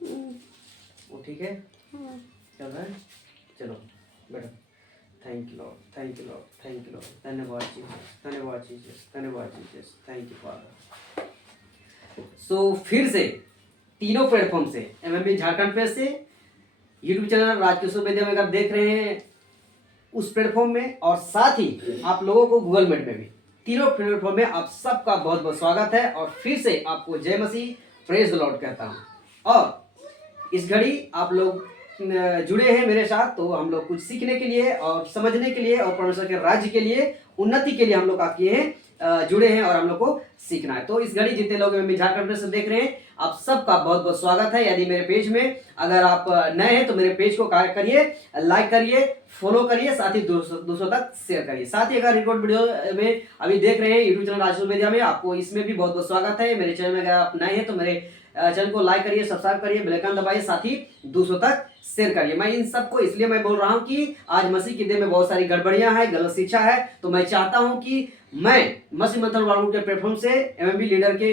वो ठीक है, चल रहा है। चलो बेटा, thank you Lord, thank you Lord, thank you Lord, धन्यवाद जीसस, धन्यवाद जीसस, धन्यवाद जीसस, थैंक यू फादर। सो फिर से तीनों प्लेटफॉर्म से, एमएमबी झारखंड पे से, यूट्यूब चैनल राजकिशोर विद्या में अगर देख रहे हैं उस प्लेटफॉर्म में, और साथ ही आप लोगों को गूगल मीट में भी, तीनों प्लेटफॉर्म में आप सबका बहुत बहुत स्वागत है। और फिर से आपको जय मसीह, प्रेज द लॉर्ड कहता हूँ। और इस घड़ी आप लोग जुड़े हैं मेरे साथ, तो हम लोग कुछ सीखने के लिए और समझने के लिए और परमेश्वर के राज्य के लिए, उन्नति के लिए हम लोग आपके हैं जुड़े हैं, और हम लोग को सीखना है। तो इस घड़ी जितने लोग झारखंड से देख रहे हैं, आप सबका बहुत बहुत स्वागत है। यदि मेरे पेज में अगर आप नए हैं तो मेरे पेज को करिए, लाइक करिए, फॉलो करिए, साथ ही दूसरों तक शेयर करिए। साथ ही अगर रिकॉर्ड वीडियो में अभी देख रहे हैं यूट्यूब चैनल राजकिशोर मीडिया में, आपको इसमें भी बहुत बहुत स्वागत है। मेरे चैनल में अगर आप नए हैं तो मेरे चैनल को लाइक करिए, सब्सक्राइब करिए, बेल आइकन दबाइए, साथ ही दूसरों तक शेयर करिए। मैं इन सबको इसलिए मैं बोल रहा हूं कि आज मसीह के दिन में बहुत सारी गड़बड़ियां हैं, गलत शिक्षा है। तो मैं चाहता हूं कि मैं मसीह मंथन वार्ड के प्लेटफॉर्म से एमएमबी लीडर के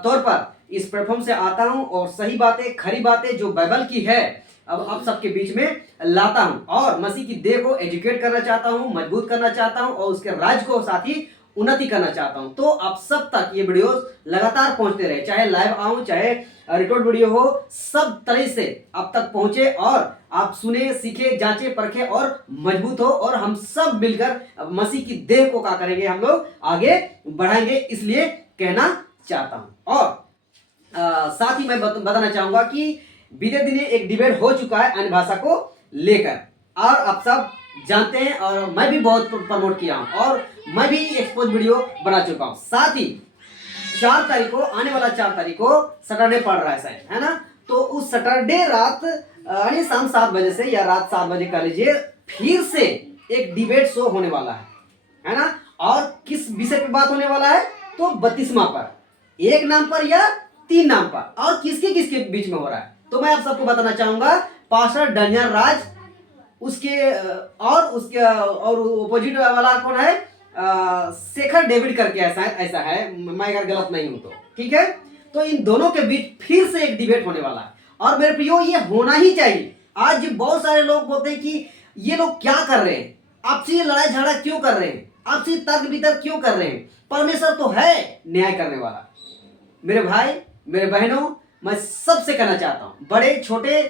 तौर पर इस प्लेटफॉर्म से आता हूं और सही बातें, खरी बातें जो बाइबल की है अब आप सबके बीच में लाता हूं, और मसीह की देह को एजुकेट करना चाहता हूं, मजबूत करना चाहता हूं, और उसके राज को साथ ही उन्नति करना चाहता हूं। तो आप सब तक ये वीडियो लगातार पहुंचते रहे, चाहे लाइव आऊं, चाहे रिकॉर्ड वीडियो हो, सब तरह से आप तक पहुंचे और आप सुने, सीखे, जांचे, परखे और मजबूत हो, और हम सब मिलकर मसीह की देह को क्या करेंगे, हम लोग आगे बढ़ाएंगे, इसलिए कहना चाहता हूं। और साथ ही मैं बताना चाहूंगा कि बीते दिने एक डिबेट हो चुका है अन्य भाषा को लेकर, और आप सब जानते हैं, और मैं भी बहुत प्रमोट किया हूं, और मैं भी एक्सपोज वीडियो बना चुका हूं। साथ ही 4 तारीख को, आने वाला 4 तारीख को सैटरडे पड़ रहा है शायद, है ना। तो उस सैटरडे रात यानी शाम 7 बजे से, या रात 7 बजे कह लीजिए, फिर से एक डिबेट शो होने वाला है ना। और किस विषय पर बात होने वाला है, तो बपतिस्मा पर, एक नाम पर या 3 नाम पर, और किसके किसके बीच में हो रहा है। तो मैं आप सबको बताना चाहूंगा, पास्टर डैनियल राज, उसके और ओपोजिट वाला कौन है, शेखर डेविड करके ऐसा है, मैं अगर गलत नहीं हूं तो, ठीक है। तो इन दोनों के बीच फिर से एक डिबेट होने वाला है, और मेरे प्रियो ये होना ही चाहिए। आज बहुत सारे लोग बोलते हैं कि ये लोग क्या कर रहे हैं, आपसी लड़ाई झगड़ा क्यों कर रहे हैं, आपसी तर्क वितर्क क्यों कर रहे हैं। परमेश्वर तो है न्याय करने वाला। मेरे भाई, मेरे बहनों, मैं सबसे कहना चाहता हूं, बड़े छोटे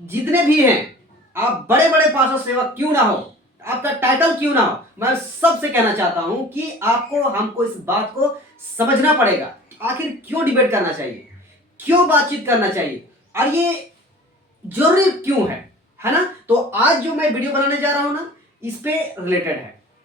जितने भी हैं, आप बड़े बड़े पास्टर सेवक क्यों ना हो, आपका टाइटल क्यों ना हो, मैं सबसे कहना चाहता हूं कि आपको, हमको इस बात को समझना पड़ेगा, आखिर क्यों डिबेट करना चाहिए, क्यों बातचीत करना चाहिए, और ये जरूरी क्यों है ना। तो आज जो मैं वीडियो बनाने जा रहा हूं ना, इस पे रिलेटेड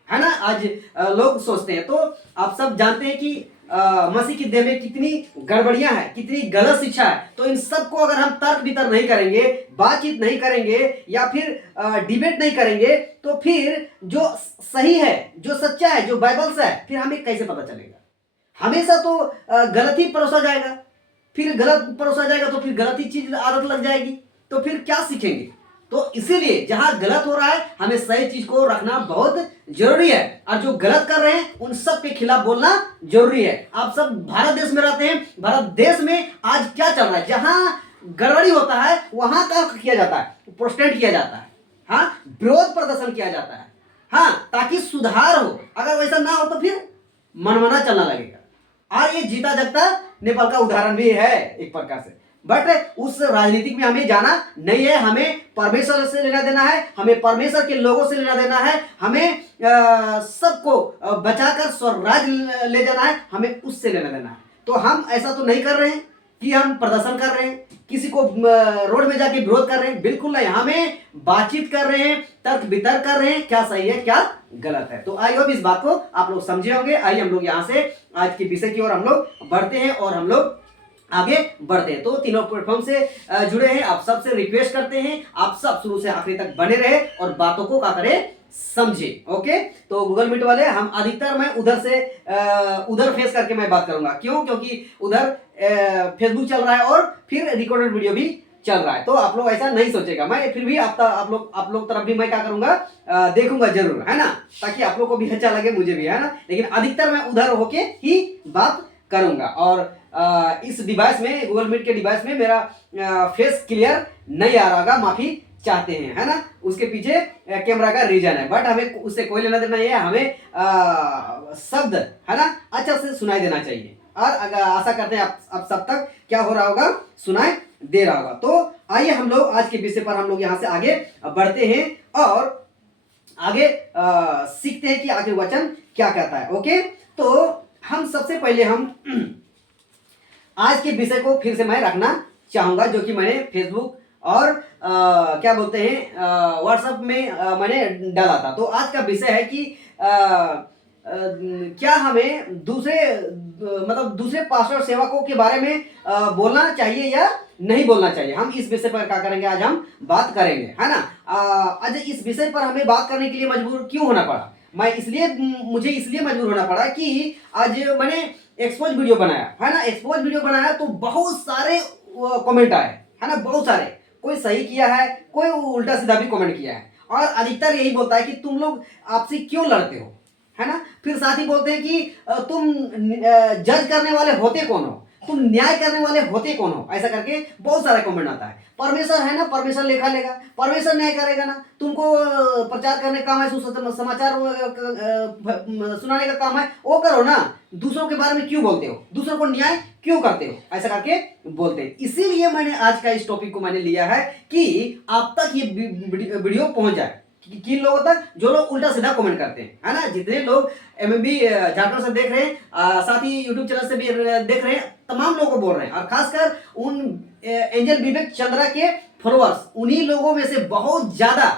है ना। आज लोग सोचते हैं, तो आप सब जानते हैं कि मसीह की देह में कितनी गड़बड़ियां हैं, कितनी गलत शिक्षा है। तो इन सब को अगर हम तर्क वितर्क नहीं करेंगे, बातचीत नहीं करेंगे, या फिर डिबेट नहीं करेंगे, तो फिर जो सही है, जो सच्चा है, जो बाइबल से है, फिर हमें कैसे पता चलेगा। हमेशा तो गलत ही परोसा जाएगा, फिर गलत परोसा जाएगा तो फिर गलत ही चीज आदत लग जाएगी, तो फिर क्या सीखेंगे। तो इसीलिए जहां गलत हो रहा है, हमें सही चीज को रखना बहुत जरूरी है, और जो गलत कर रहे हैं उन सब के खिलाफ बोलना जरूरी है। आप सब भारत देश में रहते हैं, भारत देश में आज क्या चल रहा है, जहां गड़बड़ी होता है वहां क्या किया जाता है, प्रोटेस्ट किया जाता है, हाँ, विरोध प्रदर्शन किया जाता है, हाँ, ताकि सुधार हो। अगर वैसा ना हो तो फिर मनमाना चलना लगेगा। और ये जीता जागता नेपाल का उदाहरण भी है एक प्रकार से। बट उस राजनीतिक में हमें जाना नहीं है, हमें परमेश्वर से लेना देना है, हमें परमेश्वर के लोगों से लेना देना है, हमें सबको बचाकर स्वर्ग ले जाना है, हमें उससे लेना देना है। तो हम ऐसा तो नहीं कर रहे हैं कि हम प्रदर्शन कर रहे हैं, किसी को रोड में जाके विरोध कर रहे हैं, बिल्कुल नहीं। हमें बातचीत कर रहे हैं, तर्क वितर्क कर रहे हैं, क्या सही है क्या गलत है। तो आई होप इस बात को आप लोग समझे होंगे। आइए हम लोग यहाँ से आज के विषय की ओर हम लोग बढ़ते हैं, और हम लोग आगे बढ़ते हैं। तो तीनों प्लेटफॉर्म से जुड़े हैं, आप सबसे रिक्वेस्ट करते हैं, आप सब शुरू से आखिरी तक बने रहे और बातों को क्या करें, समझे। ओके, तो गूगल मीट वाले, हम अधिकतर मैं उधर से उधर फेस करके मैं बात करूंगा। क्यों? क्योंकि उधर फेसबुक चल रहा है और फिर रिकॉर्डेड वीडियो भी चल रहा है, तो आप लोग ऐसा नहीं सोचेगा। मैं फिर भी आप लोग तरफ भी मैं क्या करूंगा, देखूंगा जरूर, है ना, ताकि आप लोग को भी अच्छा लगे, मुझे भी, है ना। लेकिन अधिकतर मैं उधर होके ही बात करूंगा। और इस डिवाइस में, गूगल मीट के डिवाइस में मेरा फेस क्लियर नहीं आ रहा होगा, माफी चाहते हैं, है ना। उसके पीछे कैमरा का रीजन है, बट हमें उससे कोई लेना देना नहीं है। हमें शब्द, है ना, अच्छा से सुनाई देना चाहिए। और अगर आशा करते हैं आप सब तक क्या हो रहा होगा, सुनाई दे रहा होगा। तो आइए हम लोग आज के विषय पर हम लोग यहाँ से आगे बढ़ते हैं और आगे सीखते हैं कि आखिर वचन क्या कहता है। ओके, तो हम सबसे पहले हम आज के विषय को फिर से मैं रखना चाहूंगा, जो कि मैंने फेसबुक और क्या बोलते हैं व्हाट्सएप में मैंने डाला था। तो आज का विषय है कि क्या हमें दूसरे मतलब दूसरे पासवर्ड सेवकों के बारे में बोलना चाहिए या नहीं बोलना चाहिए। हम इस विषय पर क्या करेंगे, आज हम बात करेंगे, है ना। आज इस विषय पर हमें बात करने के लिए मजबूर क्यों होना पड़ा, मुझे इसलिए मजबूर होना पड़ा कि आज मैंने एक्सपोज वीडियो बनाया, है ना। एक्सपोज वीडियो बनाया तो बहुत सारे कमेंट आए, है ना, बहुत सारे। कोई सही किया है, कोई उल्टा सीधा भी कमेंट किया है, और अधिकतर यही बोलता है कि तुम लोग आपसे क्यों लड़ते हो, है ना। फिर साथ ही बोलते हैं कि तुम जज करने वाले होते कौन हो, तुम न्याय करने वाले होते कौन हो, ऐसा करके बहुत सारा कमेंट आता है। परमेश्वर है ना, परमेश्वर लेखा लेगा, परमेश्वर न्याय करेगा ना। तुमको प्रचार करने का काम है, समाचार सुनाने का काम है, वो करो ना। दूसरों के बारे में क्यों बोलते हो, दूसरों को न्याय क्यों करते हो, ऐसा करके बोलते हैं। इसीलिए मैंने आज का इस टॉपिक को मैंने लिया है कि आप तक ये वीडियो पहुंच जाए। किन लोगों तक, जो लोग उल्टा सीधा कमेंट करते हैं, है ना। जितने लोग एमएमबी झारखंड से देख रहे हैं, साथ ही यूट्यूब चैनल से भी देख रहे हैं, तमाम लोगों को बोल रहे हैं, और खासकर उन एंजल विवेक चंद्रा के फॉलोअर्स, उन्हीं लोगों में से बहुत ज्यादा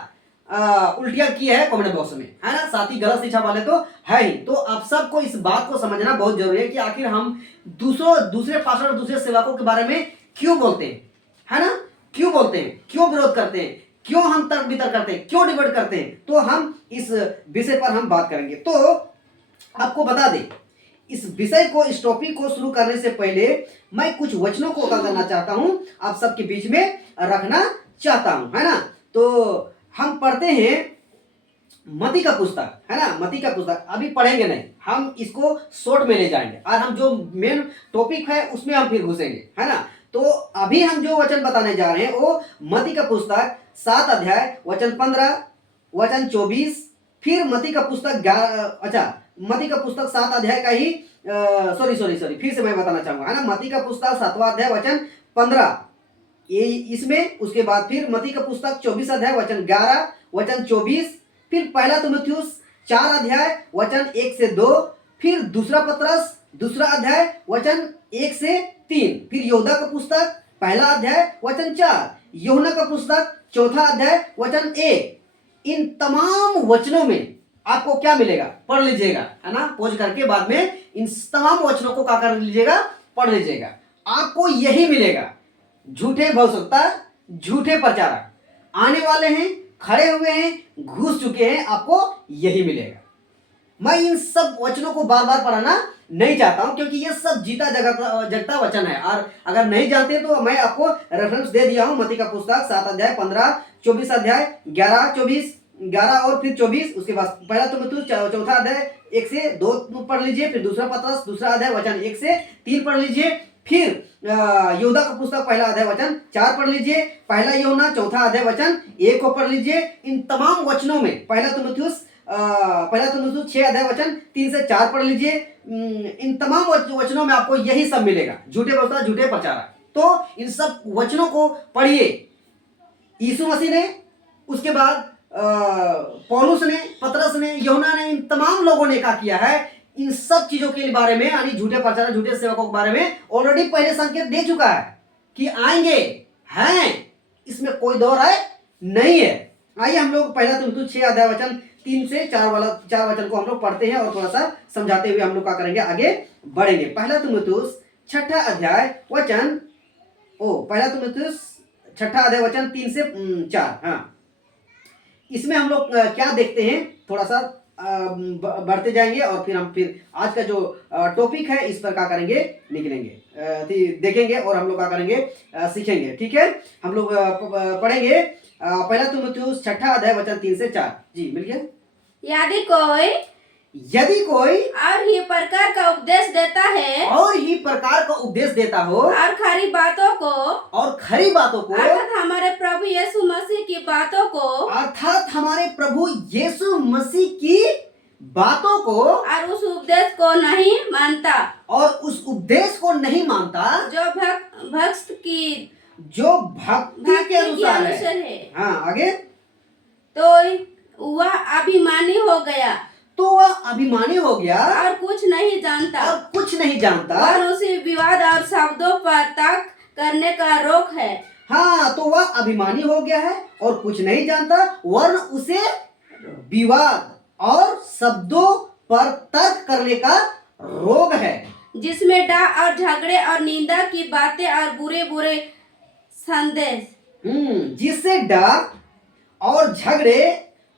उल्टियां की है कमेंट बॉक्स में, है ना। साथ ही गलत शिक्षा वाले तो है ही। तो आप सबको इस बात को समझना बहुत जरूरी है कि आखिर हम दूसरे पासवर्ड, दूसरे सेवकों के बारे में क्यों बोलते हैं, है ना, क्यों बोलते हैं, क्यों विरोध करते हैं, क्यों हम तर्क वितर्क करते हैं, क्यों डिबेट करते हैं। तो हम इस विषय पर हम बात करेंगे। तो आपको बता दें, इस विषय को, इस टॉपिक को शुरू करने से पहले मैं कुछ वचनों को क्या करना चाहता हूं, आप सबके बीच में रखना चाहता हूं, है ना। तो हम पढ़ते हैं मती का पुस्तक, है ना। मती का पुस्तक अभी पढ़ेंगे नहीं, हम इसको शॉर्ट में ले जाएंगे, और हम जो मेन टॉपिक है उसमें हम फिर घुसेंगे, है ना। तो अभी हम जो वचन बताने जा रहे हैं वो मती का पुस्तक 7 अध्याय वचन 15 वचन 24, फिर मती का पुस्तक मती का पुस्तक 7 अध्याय का ही सॉरी फिर से मैं बताना चाहूंगा, है ना। मती का पुस्तक 7वां अध्याय वचन 15 ये इसमें, उसके बाद फिर मती का पुस्तक 24 अध्याय वचन 11 वचन 24, फिर पहला तीमुथियुस 4 अध्याय वचन 1 से 2, फिर दूसरा पत्रस 2 अध्याय वचन 1 से 3, फिर यहूदा का पुस्तक 1 अध्याय वचन 4, यूहन्ना का पुस्तक 4 अध्याय वचन 1। इन तमाम वचनों में आपको क्या मिलेगा, पढ़ लीजिएगा, है ना। पॉज करके बाद में इन तमाम वचनों को क्या कर लीजिएगा, पढ़ लीजिएगा। आपको यही मिलेगा, झूठे भविष्यवक्ता, झूठे प्रचारक आने वाले हैं, खड़े हुए हैं, घुस चुके हैं, आपको यही मिलेगा। मैं इन सब वचनों को बार बार पढ़ाना नहीं चाहता हूं, क्योंकि ये सब जीता जगता वचन है, और अगर नहीं जानते तो मैं आपको रेफरेंस दे दिया हूं। मती का पुस्तक 7 अध्याय 15, 24 अध्याय 11 और फिर 24, उसके बाद पहला तीमुथियुस 4 अध्याय 1 से 2 पढ़ लीजिए, फिर दूसरा पत्रस 2 अध्याय वचन 1 से 3 पढ़ लीजिए, फिर यहूदा का पुस्तक 1 अध्याय वचन 4 पढ़ लीजिए, पहला यूहन्ना 4 अध्याय वचन 1 को पढ़ लीजिए। इन तमाम वचनों में पहला तीमुथियुस 6 अध्याय वचन 3 से 4 पढ़ लीजिए। इन तमाम वचनों में आपको यही सब मिलेगा, झूठे भविष्यवक्ता, झूठे प्रचारक। तो इन सब वचनों को पढ़िए। यीशु मसीह ने, उसके बाद पौलुस ने, पतरस ने, यूहन्ना ने, इन तमाम लोगों ने क्या किया है, इन सब चीजों के बारे में, यानी झूठे प्रचारक, झूठे सेवकों के बारे में ऑलरेडी पहले संकेत दे चुका है कि आएंगे, हैं, इसमें कोई दो राय नहीं है। आइए हम लोग पहला तीमुथियुस 6 अध्याय वचन 3 से 4 वचन को हम लोग पढ़ते हैं, और थोड़ा सा समझाते हुए हम लोग क्या करेंगे, आगे बढ़ेंगे। पहला तीमुथियुस 6 अध्याय वचन 3 से 4। हाँ, इसमें हम लोग क्या देखते हैं, थोड़ा सा बढ़ते जाएंगे, और फिर आज का जो टॉपिक है इस पर क्या करेंगे, निकलेंगे, देखेंगे, और हम लोग क्या करेंगे, सीखेंगे। ठीक है, हम लोग पढ़ेंगे पहला तीमुथियुस 6 अध्याय वचन 3 से 4। जी, मिल गया। यदि कोई यदि कोई और ही प्रकार का उपदेश देता है और ही प्रकार का उपदेश देता हो और खरी बातों को और खरी बातों को अर्थात हमारे प्रभु यीशु मसीह की बातों को अर्थात हमारे प्रभु यीशु मसीह की बातों को और उस उपदेश को नहीं मानता और उस उपदेश को नहीं मानता जो भक्त की जो भक्ति के अनुसार है। हाँ आगे। तो वह अभिमानी हो गया तो वह अभिमानी हो गया और कुछ नहीं जानता और कुछ नहीं जानता और उसे विवाद और शब्दों पर तर्क करने का रोक है। हाँ तो वह अभिमानी हो गया है और कुछ नहीं जानता वरन उसे विवाद और शब्दों पर तर्क करने का रोग है, जिसमें डाह और झगड़े और निंदा की बातें और बुरे बुरे संदेश जिससे डाह और झगड़े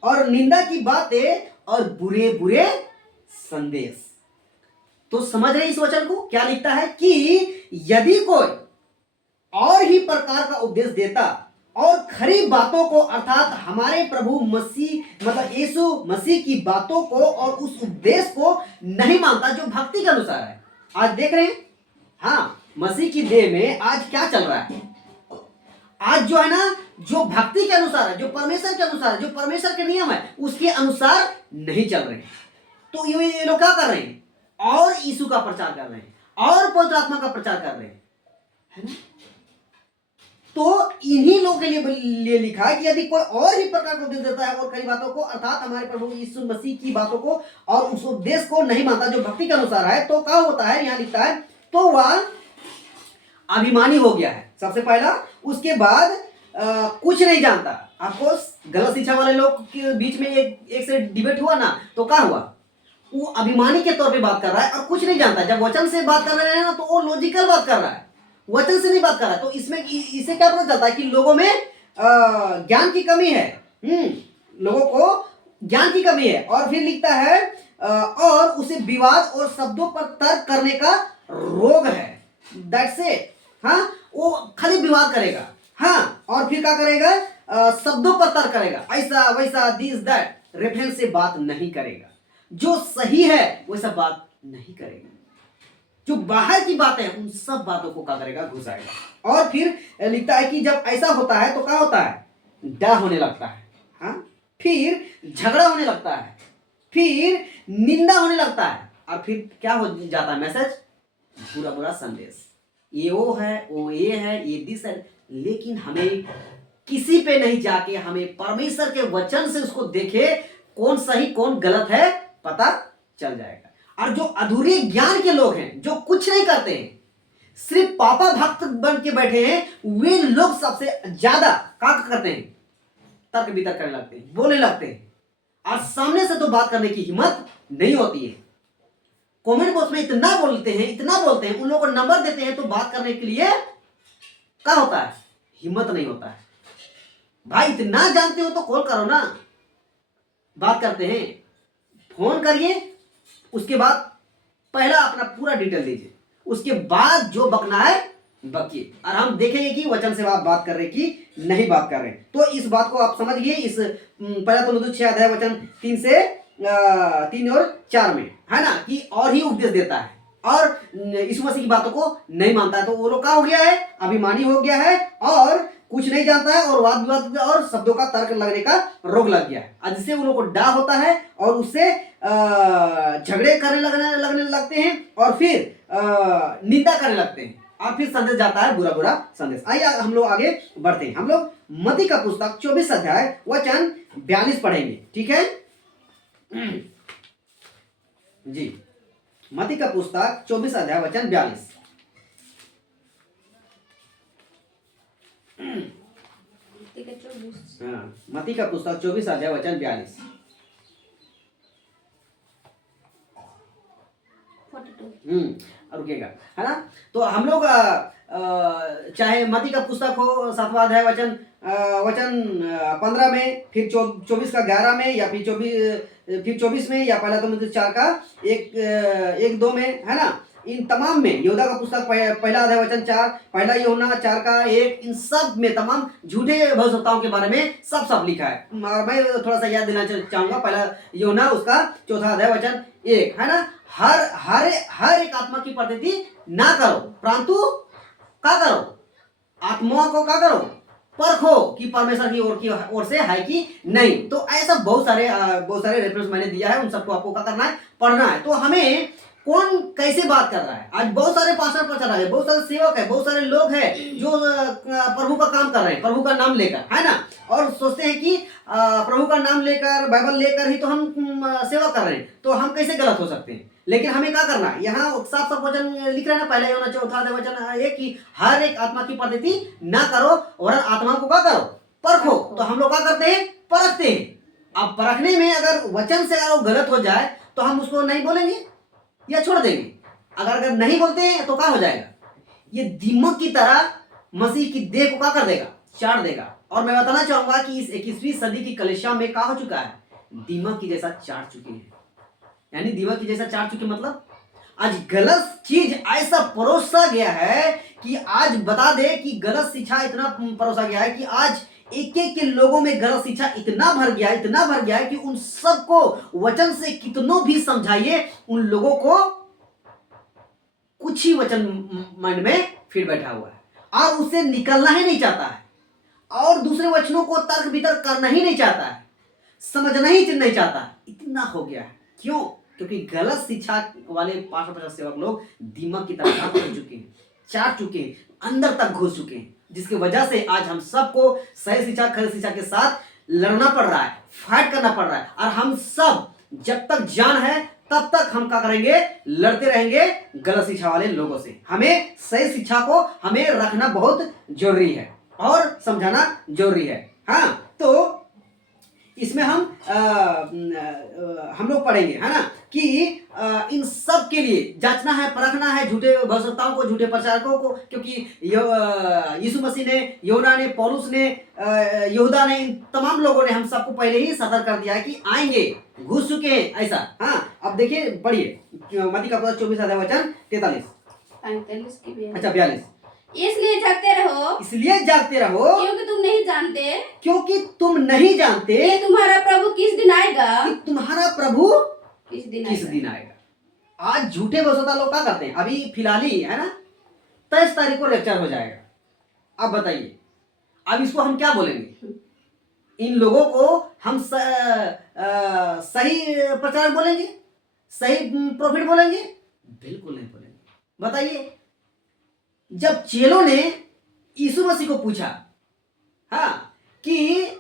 और निंदा की बातें और बुरे बुरे संदेश। तो समझ रहे इस वचन को क्या लिखता है कि यदि कोई और ही प्रकार का उपदेश देता और खरी बातों को अर्थात हमारे प्रभु मसीह मतलब यीशु मसीह की बातों को और उस उपदेश को नहीं मानता जो भक्ति के अनुसार है। आज देख रहे हैं हाँ मसीह की देह में आज क्या चल रहा है, आज जो है ना जो भक्ति के अनुसार है, जो परमेश्वर के अनुसार है, जो परमेश्वर के नियम है उसके अनुसार नहीं चल रहे हैं। तो ये लोग क्या कर रहे हैं और यीशु का प्रचार कर रहे हैं और पवित्र आत्मा का प्रचार कर रहे हैं, है ना। तो इन्हीं लोगों के लिए लिखा है कि यदि कोई और ही प्रकार का उपदेश देता है और कई बातों को अर्थात हमारे प्रभु यीशु मसीह की बातों को और उस उपदेश को नहीं मानता जो भक्ति के अनुसार है, तो क्या होता है यहाँ लिखता है तो वह अभिमानी हो गया है सबसे पहला। उसके बाद कुछ नहीं जानता। आपको गलत शिक्षा वाले लोग के बीच में एक से डिबेट हुआ ना, तो क्या हुआ वो अभिमानी के तौर पे बात कर रहा है और कुछ नहीं जानता। जब वचन से बात कर रहे हैं ना तो वो लॉजिकल बात कर रहा है, वचन से नहीं बात कर रहा है। तो इसमें इससे क्या पता चलता है कि लोगों में ज्ञान की कमी है, लोगों को ज्ञान की कमी है। और फिर लिखता है और उसे विवाद और शब्दों पर तर्क करने का रोग है। That's it. हाँ वो खाली विवाद करेगा, हाँ और फिर क्या करेगा शब्दों पर तर्क करेगा, ऐसा वैसा दिस दैट रेफरेंस से बात नहीं करेगा, जो सही है वैसा बात नहीं करेगा, जो बाहर की बातें हैं उन सब बातों को क्या करेगा घुसाएगा। और फिर लिखता है कि जब ऐसा होता है तो क्या होता है डर होने लगता है, हाँ फिर झगड़ा होने लगता है, फिर निंदा होने लगता है और फिर क्या हो जाता है मैसेज बुरा बुरा संदेश, ये वो है वो ये है ये दिस है। लेकिन हमें किसी पे नहीं जाके हमें परमेश्वर के वचन से उसको देखे कौन सही कौन गलत है पता चल जाएगा। और जो अधूरे ज्ञान के लोग हैं जो कुछ नहीं करते हैं सिर्फ पापा भक्त बन के बैठे हैं, वे लोग सबसे ज्यादा क्या करते हैं तर्क वितर्क करने लगते हैं, बोलने लगते हैं और सामने से तो बात करने की हिम्मत नहीं होती है। कमेंट बॉक्स में इतना बोलते हैं, उन लोगों को नंबर देते हैं तो बात करने के लिए क्या होता है हिम्मत नहीं होता है। भाई इतना जानते हो तो कॉल करो ना, बात करते हैं, फोन करिए, उसके बाद पहला अपना पूरा डिटेल दीजिए, उसके बाद जो बकना है बकिए और हम देखेंगे कि वचन से आप बात कर रहे कि नहीं बात कर रहे। तो इस बात को आप समझिए। इस पहला तो 6 अध्याय वचन 3 और 4 में है ना कि और ही उपदेश देता है और यीशु मसीह की बातों को नहीं मानता है। तो वो लोग क्या हो गया है अभिमानी हो गया है और कुछ नहीं जानता है और वाद विवाद और शब्दों का तर्क लगने का रोग लग गया है, जिससे उन लोगों को डर होता है और उससे झगड़े करने लगने लगते हैं और फिर निंदा करने लगते हैं और फिर संदेश जाता है बुरा बुरा संदेश। आइए हम लोग आगे बढ़ते हैं। हम लोग मत्ती का पुस्तक 24 अध्याय वचन 42 पढ़ेंगे, ठीक है जी। मत्ती का पुस्तक 24 अध्याय वचन 42। मत्ती का पुस्तक 24 अध्याय वचन 42। रुकेगा है ना। तो हम लोग चाहे मत्ती का पुस्तक हो 7वां अध्याय वचन 15 में, फिर 24 का 11 में, या फिर 24 में, या पहला तो 4 का 1-2 में, है ना। इन तमाम में यहूदा का पुस्तक पहला अध्याय वचन 4, पहला यूहन्ना 4 का 1, इन सब में तमाम झूठे भविष्यवक्ताओं के बारे में सब लिखा है। और मैं थोड़ा सा याद देना चाहूंगा, पहला यूहन्ना उसका 4 अध्याय वचन 1 है ना। हर एक आत्मा की प्रतिनिधि ना करो, परंतु क्या करो, आत्माओं को क्या करो, परखो कि परमेश्वर की ओर से है कि नहीं। तो ऐसा बहुत सारे रेफरेंस मैंने दिया है, उन सबको आपको क्या करना है, पढ़ना है। तो हमें कौन कैसे बात कर रहा है, आज बहुत सारे पास्टर प्रचारक है, बहुत सारे सेवक है, बहुत सारे लोग हैं जो प्रभु का काम कर रहे हैं, प्रभु का नाम लेकर, है ना, और सोचते हैं कि प्रभु का नाम लेकर, बाइबल लेकर ही तो हम सेवा कर रहे हैं, तो हम कैसे गलत हो सकते हैं। लेकिन हमें क्या करना है, यहाँ साफ साफ वचन लिख रहे हैं ना, पहले यूहन्ना 4 वचन 1 कि हर एक आत्मा की प्रतिनिधि ना करो और आत्मा को क्या करो, परखो। तो हम लोग क्या करते हैं, परखते हैं। अब परखने में अगर वचन से अगर वो गलत हो जाए तो हम उसको नहीं बोलेंगे या छोड़ देंगे। अगर नहीं बोलते हैं तो क्या हो जाएगा, ये दीमक की तरह मसीह की देह को क्या कर देगा, चाट देगा। और मैं बताना चाहूंगा कि इस 21वीं सदी की कलीसिया में क्या हो चुका है, दीमक की जैसा चाट चुके हैं। यानी दीमक की जैसा चाट चुके मतलब आज गलत चीज ऐसा परोसा गया है कि आज बता दे कि गलत शिक्षा इतना परोसा गया है कि आज एक एक के लोगों में गलत शिक्षा इतना भर गया है कि उन सबको वचन से कितनों भी समझाइए, उन लोगों को कुछ ही वचन मन में फिर बैठा हुआ है और उससे निकलना ही नहीं चाहता है, और दूसरे वचनों को तर्क वितर्क करना ही नहीं चाहता है, समझना ही नहीं चाहता। इतना हो गया है, क्यों? क्योंकि गलत शिक्षा वाले 550 सेवक लोग दीमक की तरह काम कर चुके हैं, चाट चुके हैं, अंदर तक घुस चुके हैं, जिसकी वजह से आज हम सबको सही शिक्षा खरी शिक्षा के साथ लड़ना पड़ रहा है, फाइट करना पड़ रहा है। और हम सब जब तक जान है तब तक हम क्या करेंगे, लड़ते रहेंगे गलत शिक्षा वाले लोगों से। हमें सही शिक्षा को हमें रखना बहुत जरूरी है और समझाना जरूरी है। हाँ, तो इसमें हम लोग पढ़ेंगे, है ना, कि इन सब के लिए जांचना है, परखना है झूठे भविष्यवक्ताओं को, झूठे प्रचारकों को, क्योंकि यीशु मसीह ने, यूहन्ना ने, पौलुस ने, यहूदा ने, इन तमाम लोगों ने हम सबको पहले ही सतर्क कर दिया है कि आएंगे, घुस चुके हैं ऐसा। हाँ, अब देखिए, पढ़िए मत्ती का 24 अध्याय वचन 43, 45 की भी है। अच्छा 42। इसलिए जागते रहो, क्योंकि तुम नहीं जानते कि तुम्हारा प्रभु किस दिन आएगा। आज झूठे भविष्यवक्ता लोग क्या करते हैं, अभी फिलहाल ही है ना 23 तारीख को लेक्चर हो जाएगा। अब बताइए, अब इसको हम क्या बोलेंगे, इन लोगों को हम सही प्रचार बोलेंगे, सही प्रॉफिट बोलेंगे? बिल्कुल नहीं बोलेंगे। बताइए, जब चेलों ने यीशु मसीह को पूछा, हाँ, कि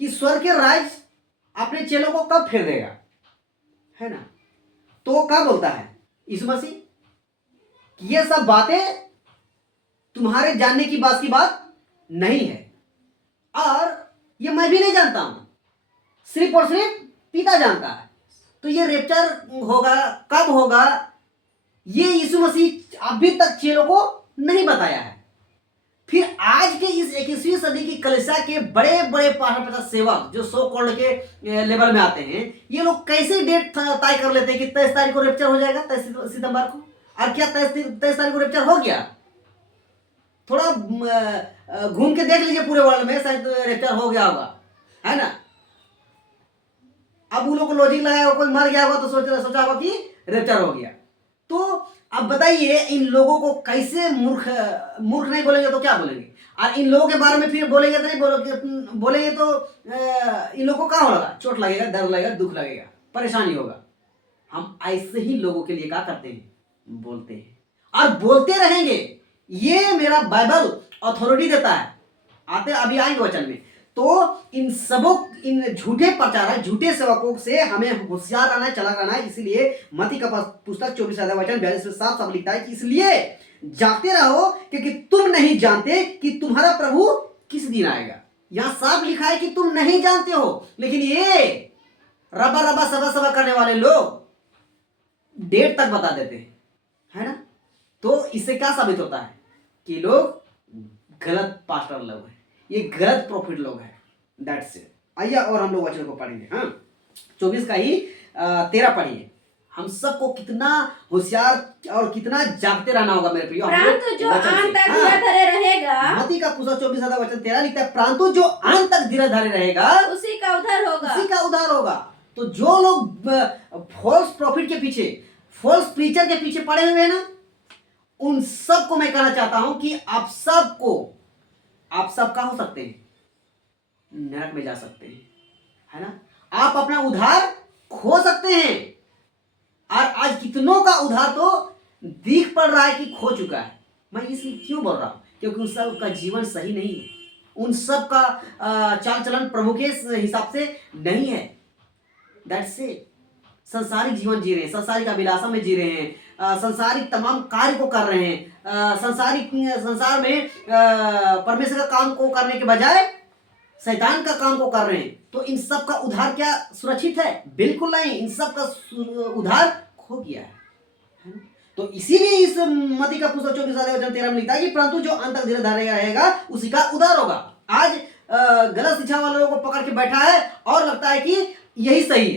स्वर्ग के राज अपने चेलों को कब फेर देगा, है ना, तो क्या बोलता है यीशु मसीह कि ये सब बातें तुम्हारे जानने की बात नहीं है, और ये मैं भी नहीं जानता हूं, सिर्फ और सिर्फ पिता जानता है। तो ये रैप्चर होगा, कब होगा, ये यीशु मसीह अभी तक चेलों को नहीं बताया है। फिर आज के इस 21वीं सदी की कलीसिया के बड़े बड़े 550 सेवक जो सो कॉल्ड के लेवल में आते हैं, ये लोग कैसे डेट तय कर लेते हैं कि 23 तारीख को रैप्चर हो जाएगा, 23 सितंबर को। और क्या 23 तारीख को रैप्चर हो गया? थोड़ा घूम के देख लीजिए पूरे वर्ल्ड में, शायद रैप्चर हो गया होगा, है ना। अब उन लोग को लॉजिक लगाया, कोई मर गया होगा तो सोचा होगा कि रैप्चर हो गया। तो अब बताइए, इन लोगों को कैसे मूर्ख नहीं बोलेंगे तो क्या बोलेंगे? और इन लोगों के बारे में फिर बोलेंगे तो नहीं बोलेंगे तो इन लोगों को क्या होगा, चोट लगेगा, दर्द लगेगा, दुख लगेगा, परेशानी होगा। हम ऐसे ही लोगों के लिए क्या करते हैं, बोलते हैं और बोलते रहेंगे। ये मेरा बाइबल अथॉरिटी देता है, आते अभी आएंगे वचन में। तो इन झूठे प्रचारक, झूठे सेवकों से हमें होशियार रहना है, चला रहना है। इसलिए मत्ती का पुस्तक 24 अध्याय वचन 42 में साफ साफ लिखता है कि इसलिए जागते रहो, क्योंकि तुम नहीं जानते कि तुम्हारा प्रभु किस दिन आएगा। यहां साफ लिखा है कि तुम नहीं जानते हो, लेकिन ये रबा सभा करने वाले लोग डेट तक बता देते हैं, है ना। तो इससे क्या साबित होता है कि लोग गलत पास्टर लोग हैं, ये गलत प्रॉफिट लोग हैं। That's it. आइए और हम लोग वचन को पढ़ेंगे। हाँ, 24 का ही 13 पढ़िए। हम सबको कितना होशियार और कितना जागते रहना होगा मेरे प्रियो। परंतु जो वचन से। अंत तक हाँ। धीरज धरे रहेगा मत्ती का पुस्तक 24 वचन 13 लिखता है, परंतु जो अंत तक धीरज धरे रहेगा उसी का उद्धार होगा। उसी का उद्धार होगा। तो जो लोग फॉल्स प्रॉफिट के पीछे, फॉल्स प्रीचर के पीछे पड़े हुए हैं ना, उन सबको मैं कहना चाहता हूं कि आप सब क्या हो सकते हैं, नरक में जा सकते हैं, है ना। आप अपना उद्धार खो सकते हैं, और आज कितनों का उद्धार तो दिख पड़ रहा है कि खो चुका है। मैं इसलिए क्यों बोल रहा हूं, क्योंकि उन सब का जीवन सही नहीं है, उन सब का चाल चलन प्रभु के हिसाब से नहीं है। That's it. संसारिक जीवन जी रहे हैं, संसारिक अभिलाषा में जी रहे हैं, संसारिक तमाम कार्य को कर रहे हैं, संसार में परमेश्वर का काम को करने के बजाय शैतान का काम को कर रहे हैं। तो इन सब का उद्धार क्या सुरक्षित है? बिल्कुल नहीं। इन सब का उद्धार खो गया है ना? तो इसीलिए इस मत्ती का पुस्तक 24:13 में लिखता है कि परंतु जो अंत तक धीरज धरे रहेगा उसी का उद्धार होगा। आज गलत शिक्षा वाले लोगों को पकड़ के बैठा है और लगता है कि यही सही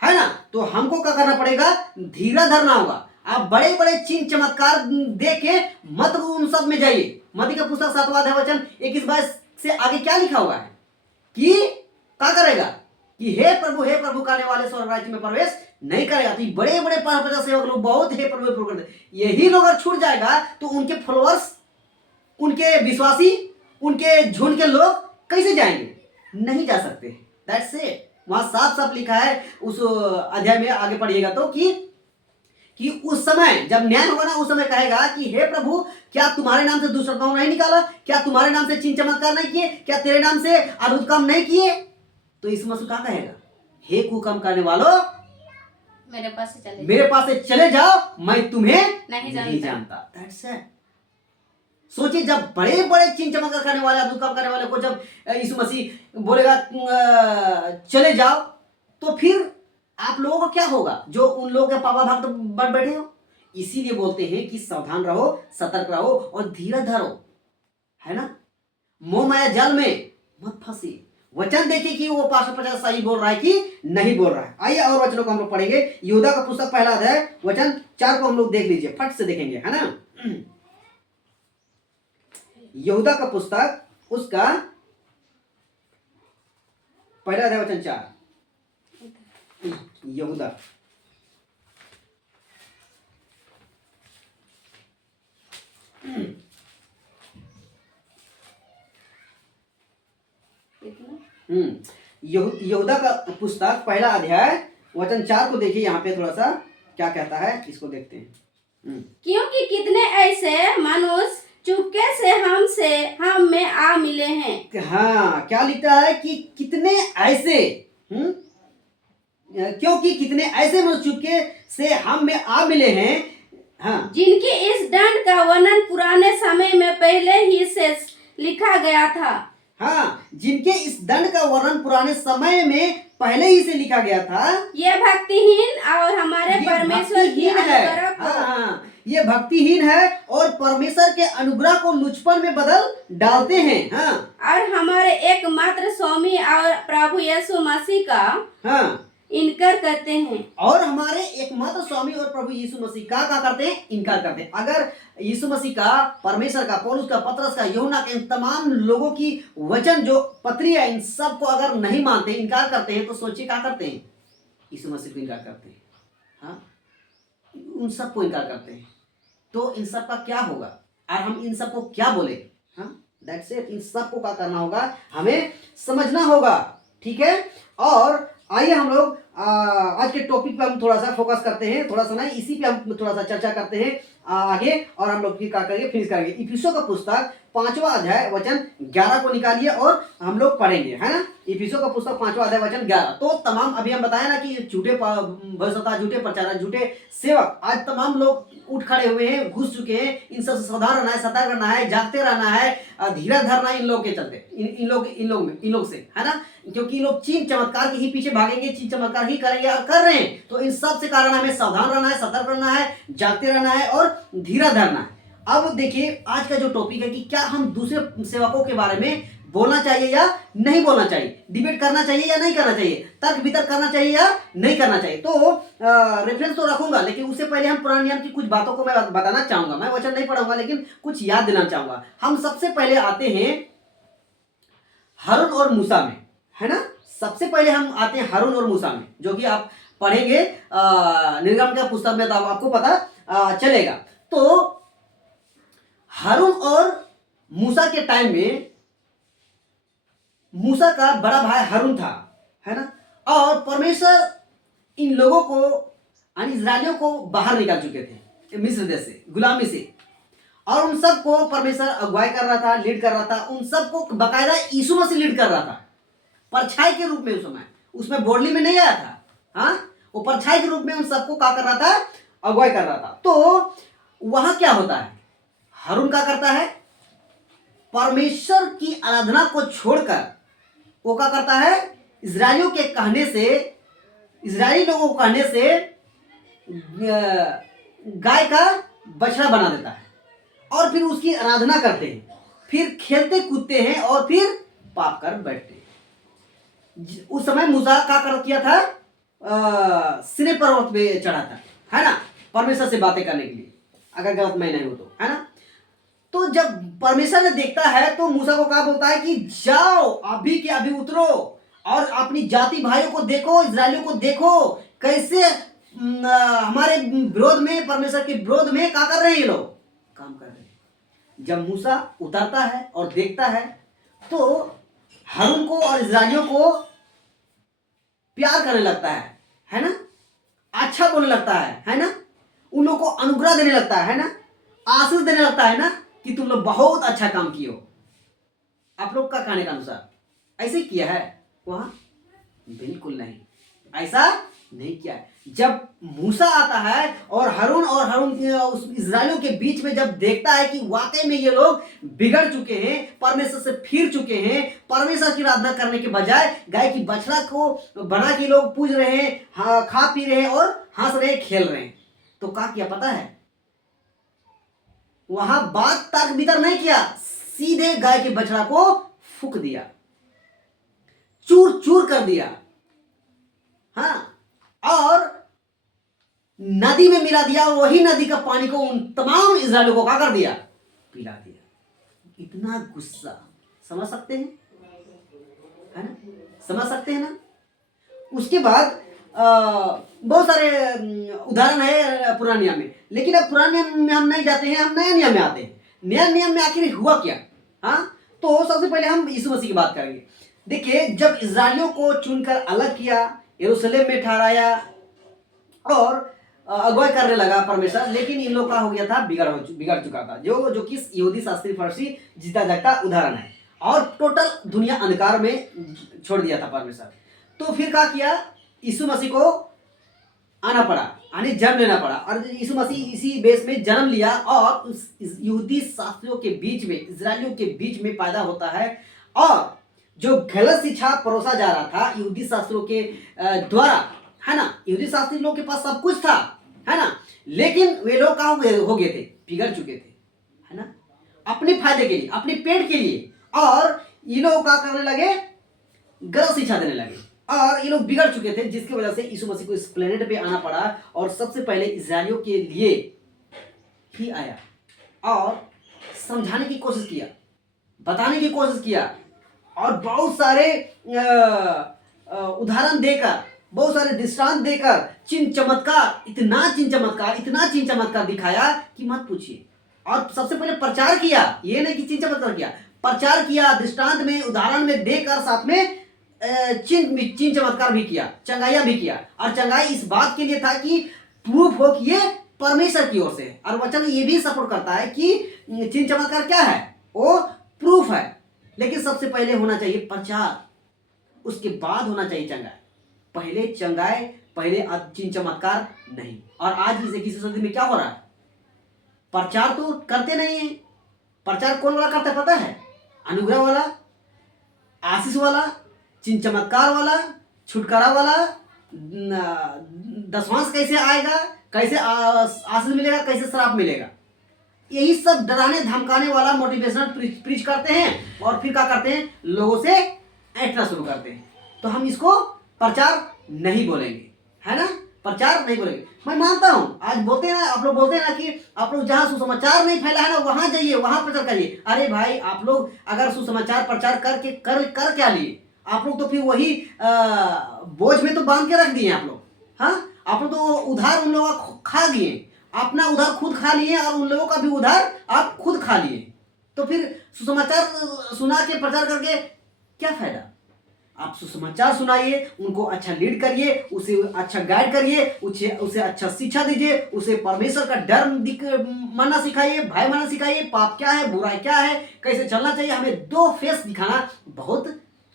है ना। तो हमको क्या करना पड़ेगा? धीरज धरना होगा। आप बड़े बड़े चिन्ह चमत्कार देख के मत उन सब में जाइए। मत्ती का पुस्तक 7वां वचन 21-22 से आगे क्या लिखा हुआ है कि क्या करेगा कि हे प्रभु कहने वाले स्वर्ग राज्य में प्रवेश नहीं करेगा। तो बड़े बड़े परम सेवक लोग बहुत हे प्रभु करते, यही लोग अगर छूट जाएगा तो उनके फॉलोअर्स, उनके विश्वासी, उनके झुंड के लोग कैसे जाएंगे? नहीं जा सकते। That's it. वहां साफ साफ लिखा है उस अध्याय में, आगे पढ़िएगा तो कि उस समय जब न्याय होगा ना, उस समय कहेगा कि हे प्रभु, क्या तुम्हारे नाम से दुष्ट आत्माओं नहीं निकाला? क्या तुम्हारे नाम से चिन्ह चमत्कार नहीं किए? क्या तेरे नाम से अद्भुत काम नहीं किए? तो इस मसीह क्या कहेगा? हे कुकर्म करने वालों, मेरे पास से चले जाओ, मैं तुम्हें नहीं जानता। That's it. सोचिए, जब बड़े बड़े चिन्ह चमत्कार करने वाले, अद्भुत काम करने वाले को जब यीशु मसीह बोलेगा चले जाओ, तो फिर आप लोगों को क्या होगा जो उन लोगों के पापा भक्त बन बैठे हो? इसीलिए बोलते हैं कि सावधान रहो, सतर्क रहो और धीरज धरो, है ना। मोह माया जाल में मत फंसी। वचन देखिए कि वो पास्टर प्रचारक सही बोल रहा है कि नहीं बोल रहा है। आइए और वचनों को हम लोग पढ़ेंगे। यहूदा का पुस्तक 1 अध्याय वचन 4 को हम लोग देख लीजिए, फट से देखेंगे, है ना। यहूदा का पुस्तक उसका 1 अध्याय वचन 4। यहूदा यहूदा का पुस्तक 1 अध्याय वचन 4 को देखिए। यहाँ पे थोड़ा सा क्या कहता है, इसको देखते हैं। क्योंकि कितने ऐसे मनुष्य चुपके से हम में आ मिले हैं। हाँ, क्या लिखता है कि कितने ऐसे, क्योंकि कितने ऐसे मनुष्य चुपके से हम में आ मिले हैं, हाँ, जिनके इस दंड का वर्णन पुराने समय में पहले ही से लिखा गया था। हाँ, जिनके इस दंड का वर्णन पुराने समय में पहले ही से लिखा गया था। ये भक्तिहीन और हमारे परमेश्वर की अनुग्रह को, हाँ, ये भक्तिहीन है और परमेश्वर के अनुग्रह को लुचपन में बदल डालते हैं। हाँ, और हमारे एकमात्र स्वामी और प्रभु यीशु मसीह का, हाँ, इनकार करते हैं। और हमारे एकमात्र स्वामी और प्रभु यीशु मसीह का क्या करते हैं? इनकार करते हैं। अगर यीशु मसीह का, परमेश्वर का, पौलुस का, पतरस का, यूहन्ना के, इन तमाम लोगों की वचन जो पत्री है, इन सब को अगर नहीं मानते, इनकार करते हैं, तो सोचिए क्या करते हैं? यीशु मसीह को इनकार करते हैं। हाँ, उन सब को इनकार करते हैं। तो इन सब का क्या होगा और हम इन सब को क्या बोले? हाँ, दैट्स इट। इन सब को क्या करना होगा? हमें समझना होगा, ठीक है। और आइए हम लोग आज के टॉपिक पे हम थोड़ा सा फोकस करते हैं, थोड़ा सा ना, इसी पे हम थोड़ा सा चर्चा करते हैं आगे, और हम लोग फिर क्या करेंगे, फिनिश करेंगे। इफिसियों का पुस्तक 5वां अध्याय वचन 11 को निकालिए और हम लोग पढ़ेंगे, है ना। इफिसियों का पुस्तक 5वां अध्याय वचन 11। तो तमाम अभी हम बताया ना कि झूठे भविष्यवक्ता, झूठे प्रचारक, झूठे सेवक, आज तमाम लोग उठ खड़े हुए हैं, घुस चुके हैं। इन सब से सावधान रहना है, सतर्क रहना है, जागते रहना है, धीरज धरना है इन लोग के चलते, इन लोग से, है ना। क्योंकि ये लोग चिन्ह चमत्कार के ही पीछे भागेंगे, चिन्ह चमत्कार ही करेंगे और कर रहे हैं। तो इन सब से कारण हमें सावधान रहना है, सतर्क रहना है, जागते रहना है और धीरज धरना है। अब देखिए आज का जो टॉपिक है कि क्या हम दूसरे सेवकों के बारे में बोलना चाहिए या नहीं बोलना चाहिए, डिबेट करना चाहिए या नहीं करना चाहिए, तर्क वितर्क करना चाहिए या नहीं करना चाहिए। तो रेफरेंस तो रखूंगा, लेकिन उससे पहले हम पुराने नियम की कुछ बातों को मैं बताना चाहूंगा। मैं वचन नहीं पढ़ूंगा, लेकिन कुछ याद दिलाना चाहूंगा। हम सबसे पहले आते हैं हारून और मूसा में, है ना। सबसे पहले हम आते हैं हारून और मूसा में, जो कि आप पढ़ेंगे निर्गम का पुस्तक में, तो आपको पता चलेगा। तो हारून और मूसा के टाइम में मूसा का बड़ा भाई हारून था, है ना। और परमेश्वर इन लोगों को यानी इजरायलियों को बाहर निकाल चुके थे मिस्र देश से, गुलामी से। और उन सबको परमेश्वर अगुवाई कर रहा था, लीड कर रहा था। उन सबको बकायदा यीशु मसीह लीड कर रहा था, परछाई के रूप में। उस समय उसमें बोर्डली में नहीं आया था, हाँ, वो परछाई के रूप में उन सबको क्या कर रहा था, अगुवाई कर रहा था। तो वहां क्या होता है, हारून क्या करता है, परमेश्वर की आराधना को छोड़कर वो क्या करता है, इजरायलियों के कहने से, इजरायली लोगों को कहने से गाय का बछड़ा बना देता है और फिर उसकी आराधना करते हैं, फिर खेलते कूदते हैं और फिर पाप कर बैठते हैं। उस समय मूसा क्या कर किया था, सिने पर्वत पे चढ़ा था, है ना, परमेश्वर से बातें करने के लिए, अगर गलत मैं नहीं हो तो, है ना। तो जब परमेश्वर ने देखता है तो मूसा को क्या बोलता है कि जाओ अभी के अभी उतरो और अपनी जाति भाइयों को देखो, इजरायलियों को देखो कैसे हमारे विरोध में, परमेश्वर के विरोध में क्या कर रहे हैं ये लोग, काम कर रहे हैं। जब मूसा उतरता है और देखता है तो हारून को और इजरायलियों को प्यार करने लगता है ना, अच्छा बोलने लगता है ना, उन लोगों को अनुग्रह देने लगता है ना, आशीष देने लगता है ना कि तुम लोग बहुत अच्छा काम किए हो। आप लोग का कहने के अनुसार ऐसे किया है वहां? बिल्कुल नहीं, ऐसा नहीं किया है। जब मूसा आता है और हारून उस इजरायलियों के बीच में जब देखता है कि वाकई में ये लोग बिगड़ चुके हैं, परमेश्वर से फिर चुके हैं, परमेश्वर की आराधना करने के बजाय गाय की बछड़ा को बना के लोग पूज रहे हैं, खा पी रहे हैं और हंस रहे हैं, खेल रहे हैं, तो क्या किया पता है, वहां बात तर्क वितर्क नहीं किया, सीधे गाय के बछड़ा को फूक दिया, चूर चूर कर दिया, हाँ, और नदी में मिला दिया। और वही नदी का पानी को उन तमाम इजरायलियों को क्या कर दिया, पिला दिया। इतना गुस्सा, समझ सकते हैं, है ना, समझ सकते हैं ना। उसके बाद बहुत सारे उदाहरण है पुराने नियम में, लेकिन अब पुराने नियम में हम नहीं जाते हैं, हम नए नियम में आते हैं। नए नियम में आखिर हुआ क्या, हाँ, तो सबसे पहले हम यीशु मसीह की बात करेंगे। देखिए, जब इजरायलियों को चुनकर अलग किया, यरूशलेम में ठहराया और अगुवाई करने लगा परमेश्वर, लेकिन इन लोग का हो गया था, बिगड़ चुका था, जो कि यहूदी शास्त्री फरीसी जीता जागता उदाहरण है, और टोटल दुनिया अंधकार में छोड़ दिया था परमेश्वर। तो फिर क्या किया, यीशु मसीह को आना पड़ा, यानी जन्म लेना पड़ा, और यीशु मसीह इसी बेस में जन्म लिया और उस यहूदी शास्त्रियों के बीच में, इजरायलियों के बीच में पैदा होता है। और जो गलत शिक्षा परोसा जा रहा था यहूदी शास्त्रियों के द्वारा, है ना, यहूदी शास्त्री लोग के पास सब कुछ था, है ना, लेकिन वे लोग कहाँ हो गए थे, बिगड़ चुके थे, है ना, अपने फायदे के लिए, अपने पेट के लिए। और ये लोग क्या करने लगे, गलत शिक्षा देने लगे, और ये लोग बिगड़ चुके थे, जिसकी वजह से यीशु मसीह को इस प्लेनेट पे आना पड़ा। और सबसे पहले इजरायलियों के लिए ही आया और समझाने की कोशिश किया, बताने की कोशिश किया, और बहुत सारे उदाहरण देकर, बहुत सारे दृष्टांत देकर, चिन्ह चमत्कार, इतना चिन्ह चमत्कार दिखाया कि मत पूछिए। और सबसे पहले प्रचार किया, ये नहीं कि चिन्ह चमत्कार किया, प्रचार किया, दृष्टांत में, उदाहरण में देकर, साथ में चिन्ह चमत्कार भी किया, चंगाइयां भी किया। और चंगाई इस बात के लिए था कि प्रूफ हो कि ये परमेश्वर की ओर से। और वचन ये भी सपोर्ट करता है कि चिन्ह चमत्कार क्या है, वो प्रूफ है, लेकिन सबसे पहले होना चाहिए प्रचार, उसके बाद होना चाहिए चंगाई। पहले चंगाई, पहले चिन्ह चमत्कार नहीं। और आज इस 21वीं सदी में क्या हो रहा है, प्रचार तो करते नहीं है। प्रचार कौन वाला करता है पता है, अनुग्रह वाला, आशीष वाला, चिन्ह चमत्कार वाला, छुटकारा वाला, दशवांश कैसे आएगा, कैसे आशीष मिलेगा, कैसे श्राप मिलेगा, यही सब डराने धमकाने वाला मोटिवेशनल प्रीच करते हैं और फिर क्या करते हैं, लोगों से ऐंठना शुरू करते हैं। तो हम इसको प्रचार नहीं बोलेंगे, है ना, प्रचार नहीं बोलेंगे। मैं मानता हूँ आज बोलते हैं ना, आप लोग बोलते हैं ना कि आप लोग जहाँ सुसमाचार नहीं फैला है ना वहाँ जाइए, वहाँ प्रचार करिए। अरे भाई, आप लोग अगर सुसमाचार प्रचार करके कर क्या लिए, आप लोग तो फिर वही बोझ में तो बांध के रख दिए आप लोग। हाँ, आप लोग तो उधार उन लोगों का खा लिए, अपना उधार खुद खा लिए और उन लोगों का भी उधार आप खुद खा लिए। तो फिर सुसमाचार सुना के प्रचार करके क्या फायदा। आप सुसमाचार सुनाइए, उनको अच्छा लीड करिए, उसे अच्छा गाइड करिए, उसे अच्छा शिक्षा दीजिए, उसे परमेश्वर का डर मानना सिखाइए, भय मानना सिखाइए, पाप क्या है, बुराई क्या है, कैसे चलना चाहिए। हमें दो फेस दिखाना बहुत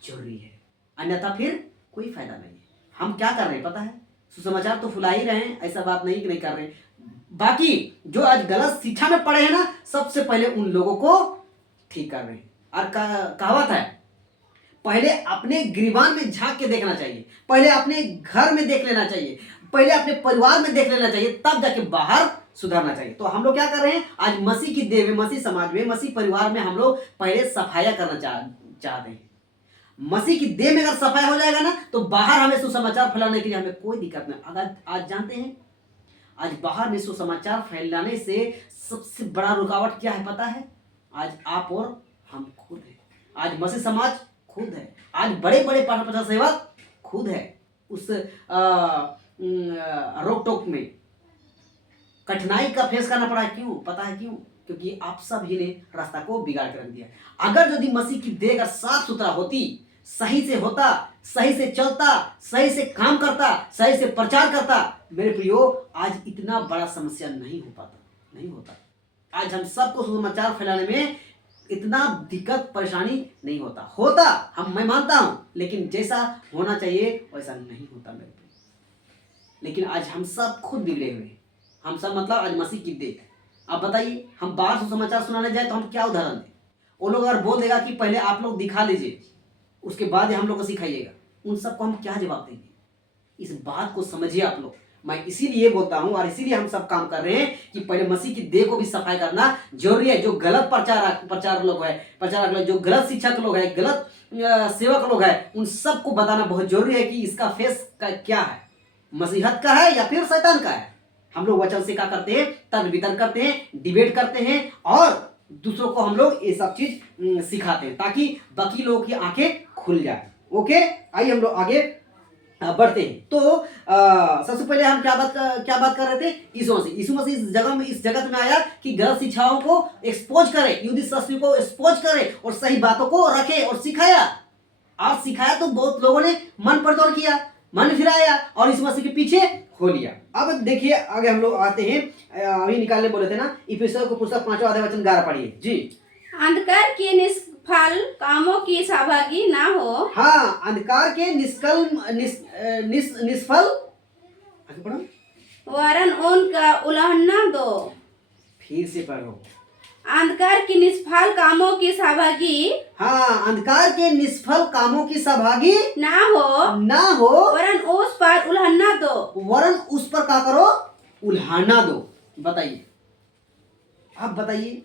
जरूरी है, अन्यथा फिर कोई फायदा नहीं है। हम क्या कर रहे हैं पता है, सुसमाचार तो फुला ही रहे हैं, ऐसा बात नहीं कि नहीं कर रहे हैं। बाकी जो आज गलत शिक्षा में पड़े हैं ना, सबसे पहले उन लोगों को ठीक कर रहे हैं। और कहावत है, पहले अपने गिरबान में झांक के देखना चाहिए, पहले अपने घर में देख लेना चाहिए, पहले अपने परिवार में देख लेना चाहिए, तब जाके बाहर सुधारना चाहिए। तो हम लोग क्या कर रहे हैं, आज मसीह की देह में, मसीह समाज में, मसीह परिवार में हम लोग पहले सफाया करना चाहते हैं। मसीह की देह में अगर सफाई हो जाएगा ना, तो बाहर हमें सुसमाचार फैलाने के लिए हमें कोई दिक्कत नहीं। अगर आज जानते हैं, आज बाहर में सुसमाचार फैलाने से सबसे बड़ा रुकावट क्या है पता है, आज आप और हम खुद हैं। आज मसीह समाज खुद है, आज बड़े बड़े प्रचार सेवक खुद है। उस रोक टोक में कठिनाई का फेस करना पड़ा। क्यों पता है क्यों? क्योंकि आप सब ही ने रास्ता को बिगाड़ कर रख दिया। अगर यदि मसीह की देह अगर साफ सुथरा होती, सही से होता, सही से चलता, सही से काम करता, सही से प्रचार करता, मेरे प्रियो, आज इतना बड़ा समस्या नहीं हो पाता, नहीं होता। आज हम सबको सुसमाचार फैलाने में इतना दिक्कत परेशानी नहीं होता मैं मानता हूं, लेकिन जैसा होना चाहिए वैसा नहीं होता मेरे प्रियो। लेकिन आज हम सब खुद बिगड़े हुए हैं, हम सब मतलब आज मसीह की देह। अब बताइए, हम बाहर सुसमाचार सुनाने जाए तो हम क्या उदाहरण दें? वो लोग अगर बोल देगा कि पहले आप लोग दिखा लीजिए, उसके बाद हम लोग को सिखाइएगा, उन सबको हम क्या जवाब देंगे? इस बात को समझिए आप लोग। मैं इसीलिए बोलता हूं और इसीलिए हम सब काम कर रहे हैं कि पहले मसीह की देह को भी सफाई करना जरूरी है। जो गलत प्रचार लोग है, जो गलत शिक्षक लोग है, गलत सेवक लोग है, उन सबको बताना बहुत जरूरी है कि इसका फेस का क्या है, मसीहत का है या फिर शैतान का है। हम लोग वचन से क्या करते हैं, तर्क वितर्क करते हैं, डिबेट करते हैं और दूसरों को हम लोग ये सब चीज सिखाते हैं ताकि बाकी लोगों की आंखें खुल जाए। ओके, आइए हम लोग आगे बढ़ते हैं। तो सबसे पहले हम क्या बात कर रहे थे, यीशु मसीह इस जगत में आया कि गलत शिक्षाओं को एक्सपोज करे, यहूदी संस्कृति को एक्सपोज करे और सही बातों को रखे और सिखाया। और सिखाया तो बहुत लोगों ने मन पलटोल किया, मन फिराया और यीशु मसीह के पीछे हो लिया। अब देखिए आगे हम लोग आते हैं, अभी निकालने बोले थे ना, इफिसियों को पुस्तक 5वां अध्याय वचन 11 पढ़िए जी। अंधकार के निष्फल कामों की सहभागी ना हो। हाँ, अंधकार के निष्फल वरन उनका उल्लंघन दो। फिर से पढ़ो। अंधकार के निष्फल कामों की सहभागी, हाँ, अंधकार के निष्फल कामों की सहभागी ना हो वरन उस पर उल्लंघन दो। वरन उस पर क्या करो, उल्हाना दो। बताइए, आप बताइए,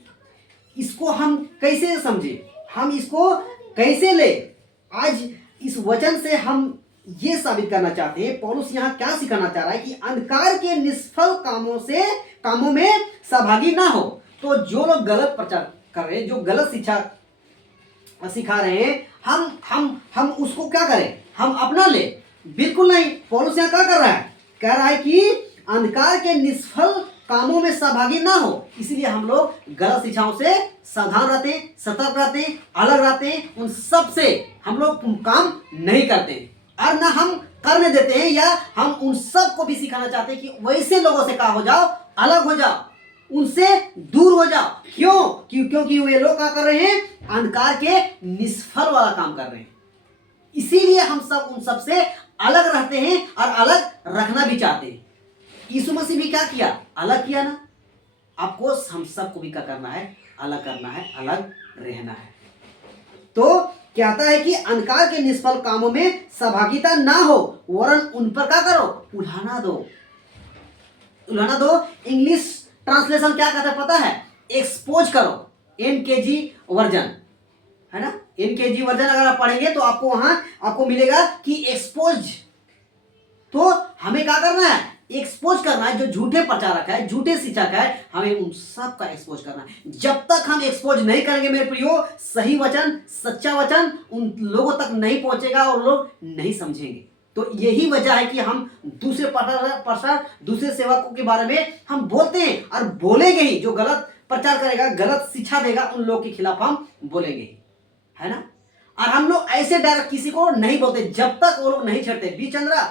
इसको हम कैसे समझे, हम इसको कैसे ले? आज इस वचन से हम ये साबित करना चाहते हैं, पौलुस यहाँ क्या सिखाना चाह रहा है कि अंधकार के निष्फल कामों में सहभागी ना हो। तो जो लोग गलत प्रचार कर रहे हैं, जो गलत शिक्षा सिखा रहे हैं, हम उसको क्या करें, हम अपना ले? बिल्कुल नहीं। पौलुस यहाँ क्या कर रहा है, कह रहा है कि अंधकार के निष्फल कामों में सहभागी ना हो। इसलिए हम लोग गलत शिक्षाओं से सावधान रहते हैं, सतर्क रहते हैं, अलग रहते हैं, उन सब से हम लोग काम नहीं करते और ना हम करने देते हैं, या हम उन सब को भी सिखाना चाहते हैं कि वैसे लोगों से क्या हो जाओ, अलग हो जाओ, उनसे दूर हो जाओ। क्योंकि वे लोग क्या कर रहे हैं, अंधकार के निष्फल वाला काम कर रहे हैं। इसीलिए हम सब उन सब से अलग रहते हैं और अलग रखना भी चाहते हैं। यीशु मसीह भी क्या किया, अलग किया ना। आपको हम सबको भी क्या करना है, अलग करना है, अलग रहना है। तो कहता है कि अंधकार के निष्फल कामों में सहभागिता ना हो, वरन उन पर क्या करो, उल्हाना दो। इंग्लिश ट्रांसलेशन क्या कहता है पता है, एक्सपोज करो। NKG वर्जन है ना, NKG वर्जन अगर आप पढ़ेंगे तो आपको वहां आपको मिलेगा कि एक्सपोज। तो हमें क्या करना है, एक्सपोज करना है। जो झूठे प्रचारक है, झूठे शिक्षक है, हमें उन सब का एक्सपोज करना है। जब तक हम एक्सपोज नहीं करेंगे मेरे प्रियो, सही वचन, सच्चा वचन उन लोगों तक नहीं पहुंचेगा और लोग नहीं समझेंगे। तो यही वजह है कि हम दूसरे प्रचार, दूसरे सेवकों के बारे में हम बोलते हैं और बोलेंगे ही। जो गलत प्रचार करेगा, गलत शिक्षा देगा, उन लोगों के खिलाफ हम बोलेंगे ही, है ना। और हम लोग ऐसे डायरेक्ट किसी को नहीं बोलते जब तक वो लोग नहीं छेड़ते। बी चंद्रा,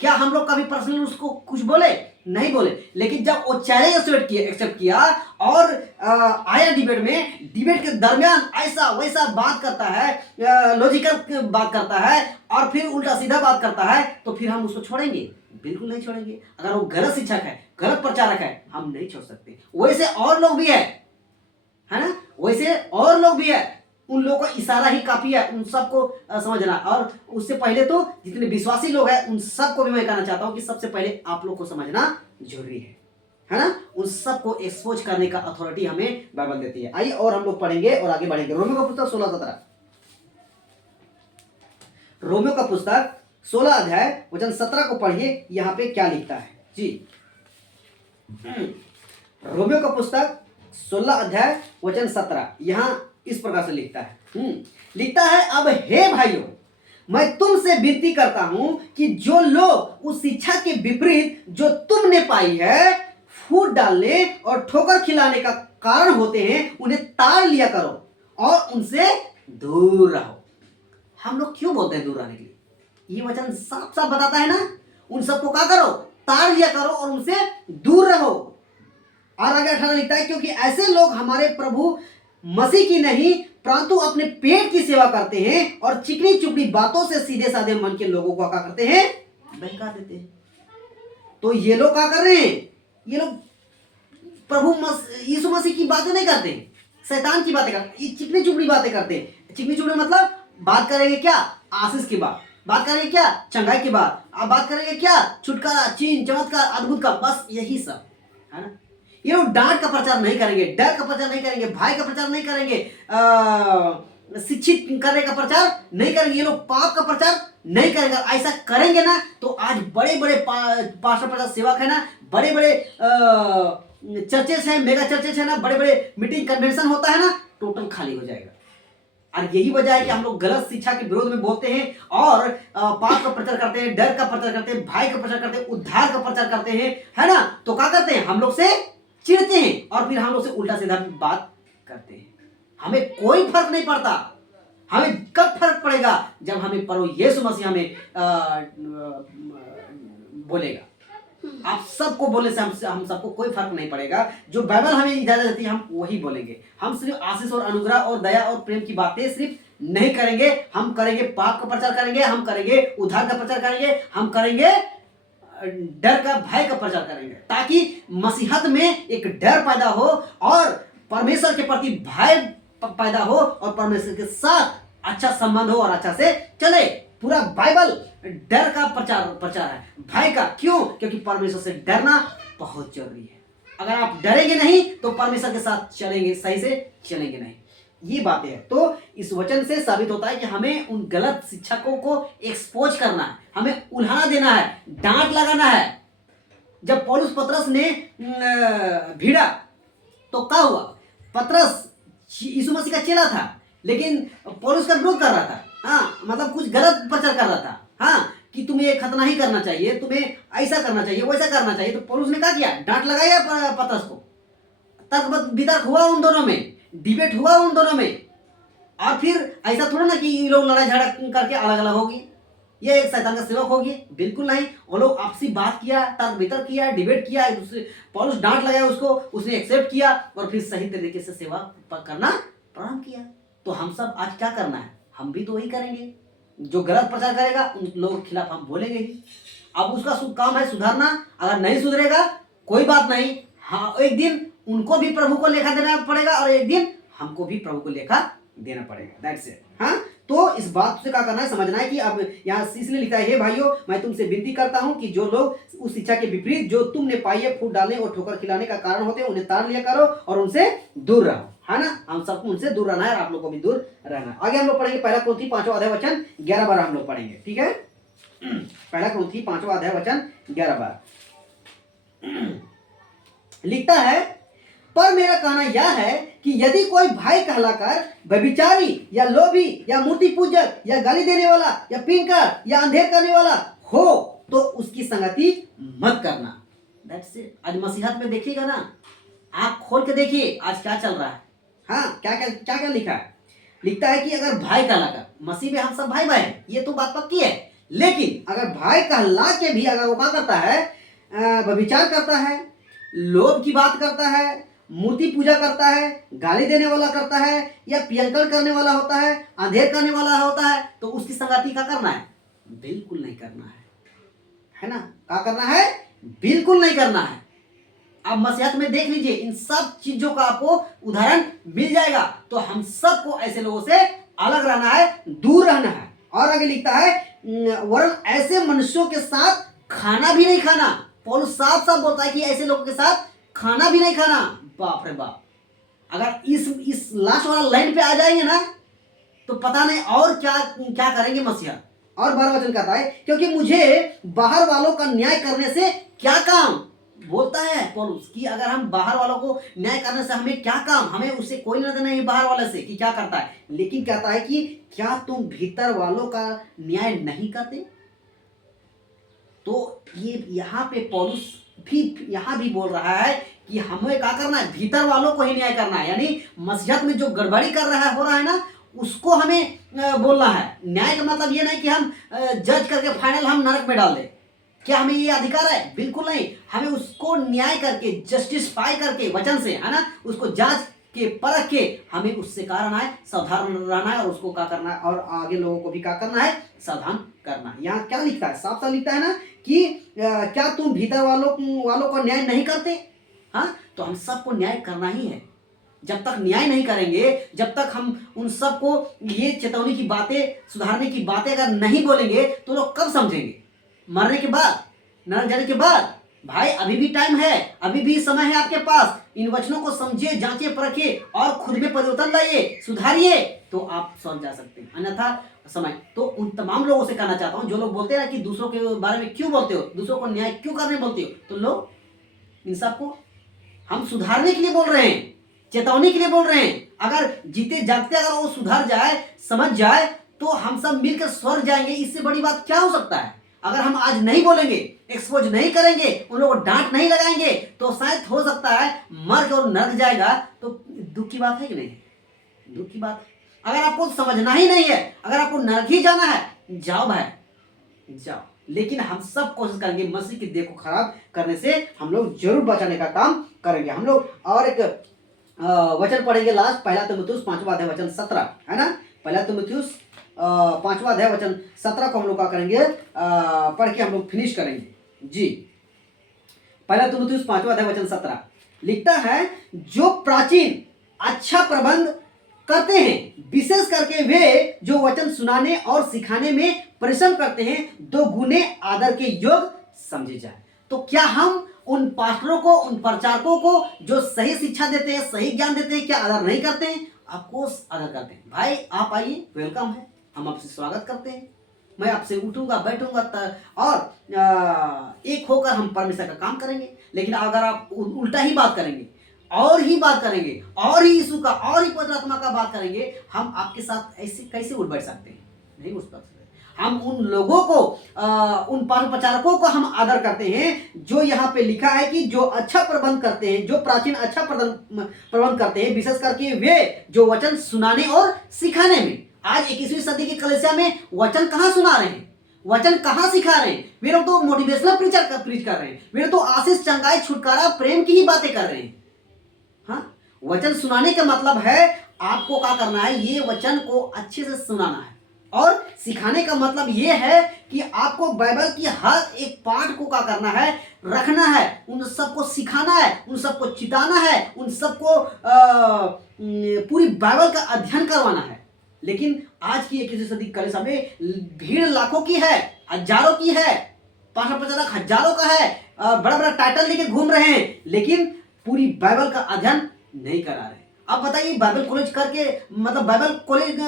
क्या हम लोग कभी पर्सनली उसको कुछ बोले? नहीं बोले। लेकिन जब वो चैलेंज एक्सेप्ट किया और आया डिबेट में, डिबेट के दरमियान ऐसा वैसा बात करता है, लॉजिकल बात करता है और फिर उल्टा सीधा बात करता है, तो फिर हम उसको छोड़ेंगे? बिल्कुल नहीं छोड़ेंगे। अगर वो गलत शिक्षक है, गलत प्रचारक है, हम नहीं छोड़ सकते। वैसे और लोग भी है ना, वैसे और लोग भी है। उन लोगों का इशारा ही काफी है उन सबको समझना। और उससे पहले तो जितने विश्वासी लोग हैं उन सबको भी मैं कहना चाहता हूं कि सबसे पहले आप लोग को समझना जरूरी है ना। उन सबको एक्सपोज करने का अथॉरिटी हमें बाइबल देती है। आइए और हम लोग पढ़ेंगे और आगे बढ़ेंगे। रोमियो का पुस्तक 16-17, रोमियो का पुस्तक 16 अध्याय वचन 17 को पढ़िए। यहां पे क्या लिखता है जी। रोमियो का पुस्तक 16 अध्याय वचन 17 यहां इस प्रकार से लिखता है। लिखता है, अब हे भाइयों, मैं तुमसे विनती करता हूं कि जो लोग उस शिक्षा के विपरीत जो तुमने पाई है, फूट डालने और ठोकर खिलाने का कारण होते हैं, उन्हें ताड़ लिया करो और उनसे दूर रहो। हम लोग क्यों बोलते हैं दूर रहने के लिए? ये वचन साफ साफ बताता है ना। उन सबको क्या करो? ताड़ लिया करो और उनसे दूर रहो। और आगे 18 लिखता है, क्योंकि ऐसे लोग हमारे प्रभु मसीह की नहीं परंतु अपने पेट की सेवा करते हैं और चिकनी चुपड़ी बातों से सीधे साधे मन के लोगों को क्या करते हैं? बहका देते हैं। तो ये लोग क्या कर रहे हैं? ये लोग प्रभु यीशु मसीह की बातें नहीं करते, शैतान की बातें करते, ये चिकनी चुपड़ी बातें करते हैं। चिकनी चुपड़ी मतलब बात करेंगे क्या? आशीष की बात करेंगे क्या? चंगाई की बात करेंगे क्या? छुटकारा, चिन्ह, चमत्कार, अद्भुत का, बस यही सब है ना। ये लोग डांट का प्रचार नहीं करेंगे, डर का प्रचार नहीं करेंगे, भय का प्रचार नहीं करेंगे, शिक्षित करने का प्रचार नहीं करेंगे। ये लोग पाप का प्रचार नहीं करेंगे। ऐसा करेंगे ना तो आज बड़े बड़े पास्टर प्रचार सेवक है ना, बड़े बड़े चर्चेस हैं, मेगा चर्चेस है ना, बड़े बड़े मीटिंग कन्वेंशन होता है ना, टोटल खाली हो जाएगा। और यही वजह है कि हम लोग गलत शिक्षा के विरोध में बोलते हैं और पाप का प्रचार करते हैं, डर का प्रचार करते हैं, भय का प्रचार करते हैं, उद्धार का प्रचार करते हैं, है ना। तो क्या करते हैं? हम लोग से चिढ़ते हैं और फिर हम लोग से उल्टा सीधा बात करते हैं। हमें कोई फर्क नहीं पड़ता। हमें कब फर्क पड़ेगा? जब हमें प्रभु यीशु मसीह हमें बोलेगा। आप सबको बोलने से हम सबको कोई फर्क नहीं पड़ेगा। जो बाइबल हमें इजाजत देती है हम वही बोलेंगे। हम सिर्फ आशीष और अनुग्रह और दया और प्रेम की बातें सिर्फ नहीं करेंगे, हम करेंगे पाप का प्रचार करेंगे, हम करेंगे उद्धार का प्रचार करेंगे, हम करेंगे डर का, भय का प्रचार करेंगे, ताकि मसीहत में एक डर पैदा हो और परमेश्वर के प्रति भय पैदा हो और परमेश्वर के साथ अच्छा संबंध हो और अच्छा से चले। पूरा बाइबल डर का प्रचार है, भय का। क्यों? क्योंकि परमेश्वर से डरना बहुत जरूरी है। अगर आप डरेंगे नहीं तो परमेश्वर के साथ चलेंगे, सही से चलेंगे नहीं। ये बातें है। तो इस वचन से साबित होता है कि हमें उन गलत शिक्षकों को एक्सपोज करना है, हमें उल्हाना देना है, डांट लगाना है। जब पौलुस पतरस ने भिड़ा तो क्या हुआ? पतरस यीशु मसीह का चेला था लेकिन पौलुस का विरोध कर रहा था। हाँ, मतलब कुछ गलत प्रचार कर रहा था। हाँ, कि तुम्हें ये खतना ही करना चाहिए, तुम्हें ऐसा करना चाहिए, वैसा करना चाहिए। तो पौलुस ने क्या किया? डांट लगाया पतरस को। तर्क वितर्क हुआ उन दोनों में, डिबेट हुआ उन दोनों में। और फिर ऐसा थोड़ा ना कि ये लोग लड़ाई झगड़ा करके अलग अलग होगी, ये एक शैतान का सेवक होगी। बिल्कुल नहीं। वो लोग आपसी बात किया, तर्क वितर्क किया, डिबेट किया, एक दूसरे पौलुस डांट लगाया उसको, उसने एक्सेप्ट किया और फिर सही तरीके से सेवा करना प्रारंभ किया। तो हम सब आज क्या करना है? हम भी तो वही करेंगे। जो गलत प्रचार करेगा उन लोगों के खिलाफ हम बोलेंगे ही। अब उसका काम है सुधारना। अगर नहीं सुधरेगा कोई बात नहीं, हाँ, एक दिन उनको भी प्रभु को लेखा देना पड़ेगा और एक दिन हमको भी प्रभु को लेखा देना पड़ेगा। That's it. हाँ, तो इस बात से क्या करना है, समझना है कि अब यहाँ इसलिए लिखा है, हे भाइयों मैं तुमसे विनती करता हूँ कि जो लोग उस शिक्षा के विपरीत जो तुमने पाई है फूट डालने और ठोकर खिलाने का कारण होते हैं उन्हें तार लिया करो और उनसे दूर रहो, है ना। हम सबको उनसे दूर रहना है और आप लोग को भी दूर रहना है। आगे हम लोग पढ़ेंगे पहला कुरिन्थी 5वां अध्याय वचन 11 बार हम लोग पढ़ेंगे, ठीक है। पहला कुरिन्थी 5वां अध्याय वचन 11 बार लिखता है, पर मेरा कहना यह है कि यदि कोई भाई कहलाकर व्यभिचारी या लोभी या मूर्ति पूजक या गाली देने वाला या पिंकर या अंधेर करने वाला हो तो उसकी संगति मत करना। That's it. आज मसीहत में देखिएगा ना, आंख खोल के देखिए आज क्या चल रहा है। हाँ, क्या क्या क्या क्या लिखा है। लिखता है कि अगर भाई कहलाकर, मसीह में हम सब भाई भाई हैं, ये तो बात पक्की है, लेकिन अगर भाई कहला के भी अगर वो क्या करता है, व्यभिचार करता है, लोभ की बात करता है, मूर्ति पूजा करता है, गाली देने वाला करता है या पियंकड़ करने वाला होता है, अंधेर करने वाला होता है, तो उसकी संगति क्या करना है, बिल्कुल नहीं करना है ना। क्या करना है, बिल्कुल नहीं करना है। आप मसीहत में देख लीजिए, इन सब चीजों का आपको उदाहरण मिल जाएगा। तो हम सबको ऐसे लोगों से अलग रहना है, दूर रहना है। और आगे लिखता है, वरन ऐसे मनुष्यों के साथ खाना भी नहीं खाना। पौलुस साफ साफ बोलता है कि ऐसे लोगों के साथ खाना भी नहीं खाना। बाप रे बाप, अगर इस लास्ट वाला लाइन पे आ जाएंगे ना तो पता नहीं और क्या क्या करेंगे मसीहा। और 12 वचन कहता है, क्योंकि मुझे बाहर वालों का न्याय करने से क्या काम, बोलता है पौलुस कि अगर हम बाहर वालों को न्याय करने से हमें क्या काम, हमें उससे कोई लेना नहीं बाहर वाले से कि क्या करता है, लेकिन कहता है कि क्या तुम भीतर वालों का न्याय नहीं करते। तो ये यहाँ पे पौलुस भी यहाँ भी बोल रहा है कि हमें क्या करना है, भीतर वालों को ही न्याय करना है। यानी मस्जिद में जो गड़बड़ी कर रहा है, हो रहा है ना, उसको हमें बोलना है। न्याय का मतलब ये नहीं कि हम जज करके फाइनल हम नरक में डाल दें। क्या हमें ये अधिकार है? बिल्कुल नहीं। हमें उसको न्याय करके, जस्टिसफाई करके, वचन से, है ना, उसको जांच के परख के हमें उससे कारण है सावधान रहना है और उसको क्या करना है, और आगे लोगों को भी क्या करना है, सावधान करना है। यहाँ क्या लिखता है, साफ साफ लिखता है ना कि क्या तुम भीतर वालों को न्याय नहीं करते। हाँ, तो हम सबको न्याय करना ही है। जब तक न्याय नहीं करेंगे, जब तक हम उन सबको ये चेतावनी की बातें, सुधारने की बातें अगर नहीं बोलेंगे तो लोग कब समझेंगे? मरने के बाद, नरक जाने के बाद। भाई अभी भी टाइम है, अभी भी समय है आपके पास। इन वचनों को समझिए, जांचिए, परखिए और खुद में परिवर्तन लाइए, सुधारिए, तो आप समझ जा सकते हैं। अन्यथा समय तो उन तमाम लोगों से कहना चाहता हूं जो लोग बोलते हैं ना कि दूसरों के बारे में क्यों बोलते हो, दूसरों को न्याय क्यों करने बोलते हो, तो लोग इन सबको हम सुधारने के लिए बोल रहे हैं, चेतावनी के लिए बोल रहे हैं। अगर जीते जागते अगर वो सुधर जाए, समझ जाए, तो हम सब मिलकर स्वर्ग जाएंगे। इससे बड़ी बात क्या हो सकता है? अगर हम आज नहीं बोलेंगे, एक्सपोज नहीं करेंगे, उन लोगों को डांट नहीं लगाएंगे, तो शायद हो सकता है मर के और नरक जाएगा। तो दुख की बात है कि नहीं? दुख की बात। अगर आपको समझना ही नहीं है, अगर आपको नरक ही जाना है, जाओ भाई जाओ। लेकिन हम सब कोशिश करेंगे मसीह की देह को खराब करने से हम लोग जरूर बचाने का काम करेंगे। हम लोग और एक वचन पढ़ेंगे लास्ट, पहला तीमुथियुस 5वां अध्याय वचन 17, है ना। पहला तीमुथियुस 5वां अध्याय वचन 17 को हम लोग क्या करेंगे, पढ़ के हम लोग फिनिश करेंगे जी। पहला तीमुथियुस 5वां अध्याय वचन 17 लिखता है, जो प्राचीन अच्छा प्रबंध करते हैं, विशेष करके वे जो वचन सुनाने और सिखाने में परिश्रम करते हैं, 2 गुने आदर के योग समझे जाए। तो क्या हम उन पास्टरों को, उन प्रचारकों को जो सही शिक्षा देते हैं, सही ज्ञान देते हैं, क्या आदर नहीं करते हैं? आपको आदर करते हैं। भाई आप आइए, वेलकम है, हम आपसे स्वागत करते हैं। मैं आपसे उठूंगा, बैठूंगा और एक होकर हम परमेश्वर का काम करेंगे। लेकिन अगर आप उल्टा ही बात करेंगे, और ही बात करेंगे, और ही यीशु का, और ही पवित्र आत्मा का बात करेंगे, हम आपके साथ ऐसे कैसे उठ बैठ सकते हैं? नहीं उठ सकते। हम उन लोगों को, उन प्रचारकों को हम आदर करते हैं जो यहाँ पे लिखा है कि जो अच्छा प्रबंध करते हैं, जो प्राचीन अच्छा प्रबंध करते हैं, विशेष करके वे जो वचन सुनाने और सिखाने में। आज 21वीं सदी की कलीसिया में वचन कहाँ सुना रहे हैं, वचन कहाँ सिखा रहे हैं? वे लोग तो मोटिवेशनल प्रीच कर रहे हैं, वे लोग तो आशीष, चंगाई, छुटकारा, प्रेम की ही बातें कर रहे हैं। हाँ, वचन सुनाने का मतलब है आपको क्या करना है, ये वचन को अच्छे से सुनाना है। और सिखाने का मतलब ये है कि आपको बाइबल की हर एक पाठ को क्या करना है, रखना है, उन सबको सिखाना है, उन सबको चिताना है, उन सबको पूरी बाइबल का अध्ययन करवाना है। लेकिन आज की 21वीं सदी कलीसिया में भीड़ लाखों की है, हजारों की है, 550 हजारों का है, बड़ा बड़ा टाइटल लेके घूम रहे हैं, लेकिन पूरी बाइबल का अध्ययन नहीं करा रहे। आप बताइए, बाइबल कॉलेज करके मतलब बाइबल कॉलेज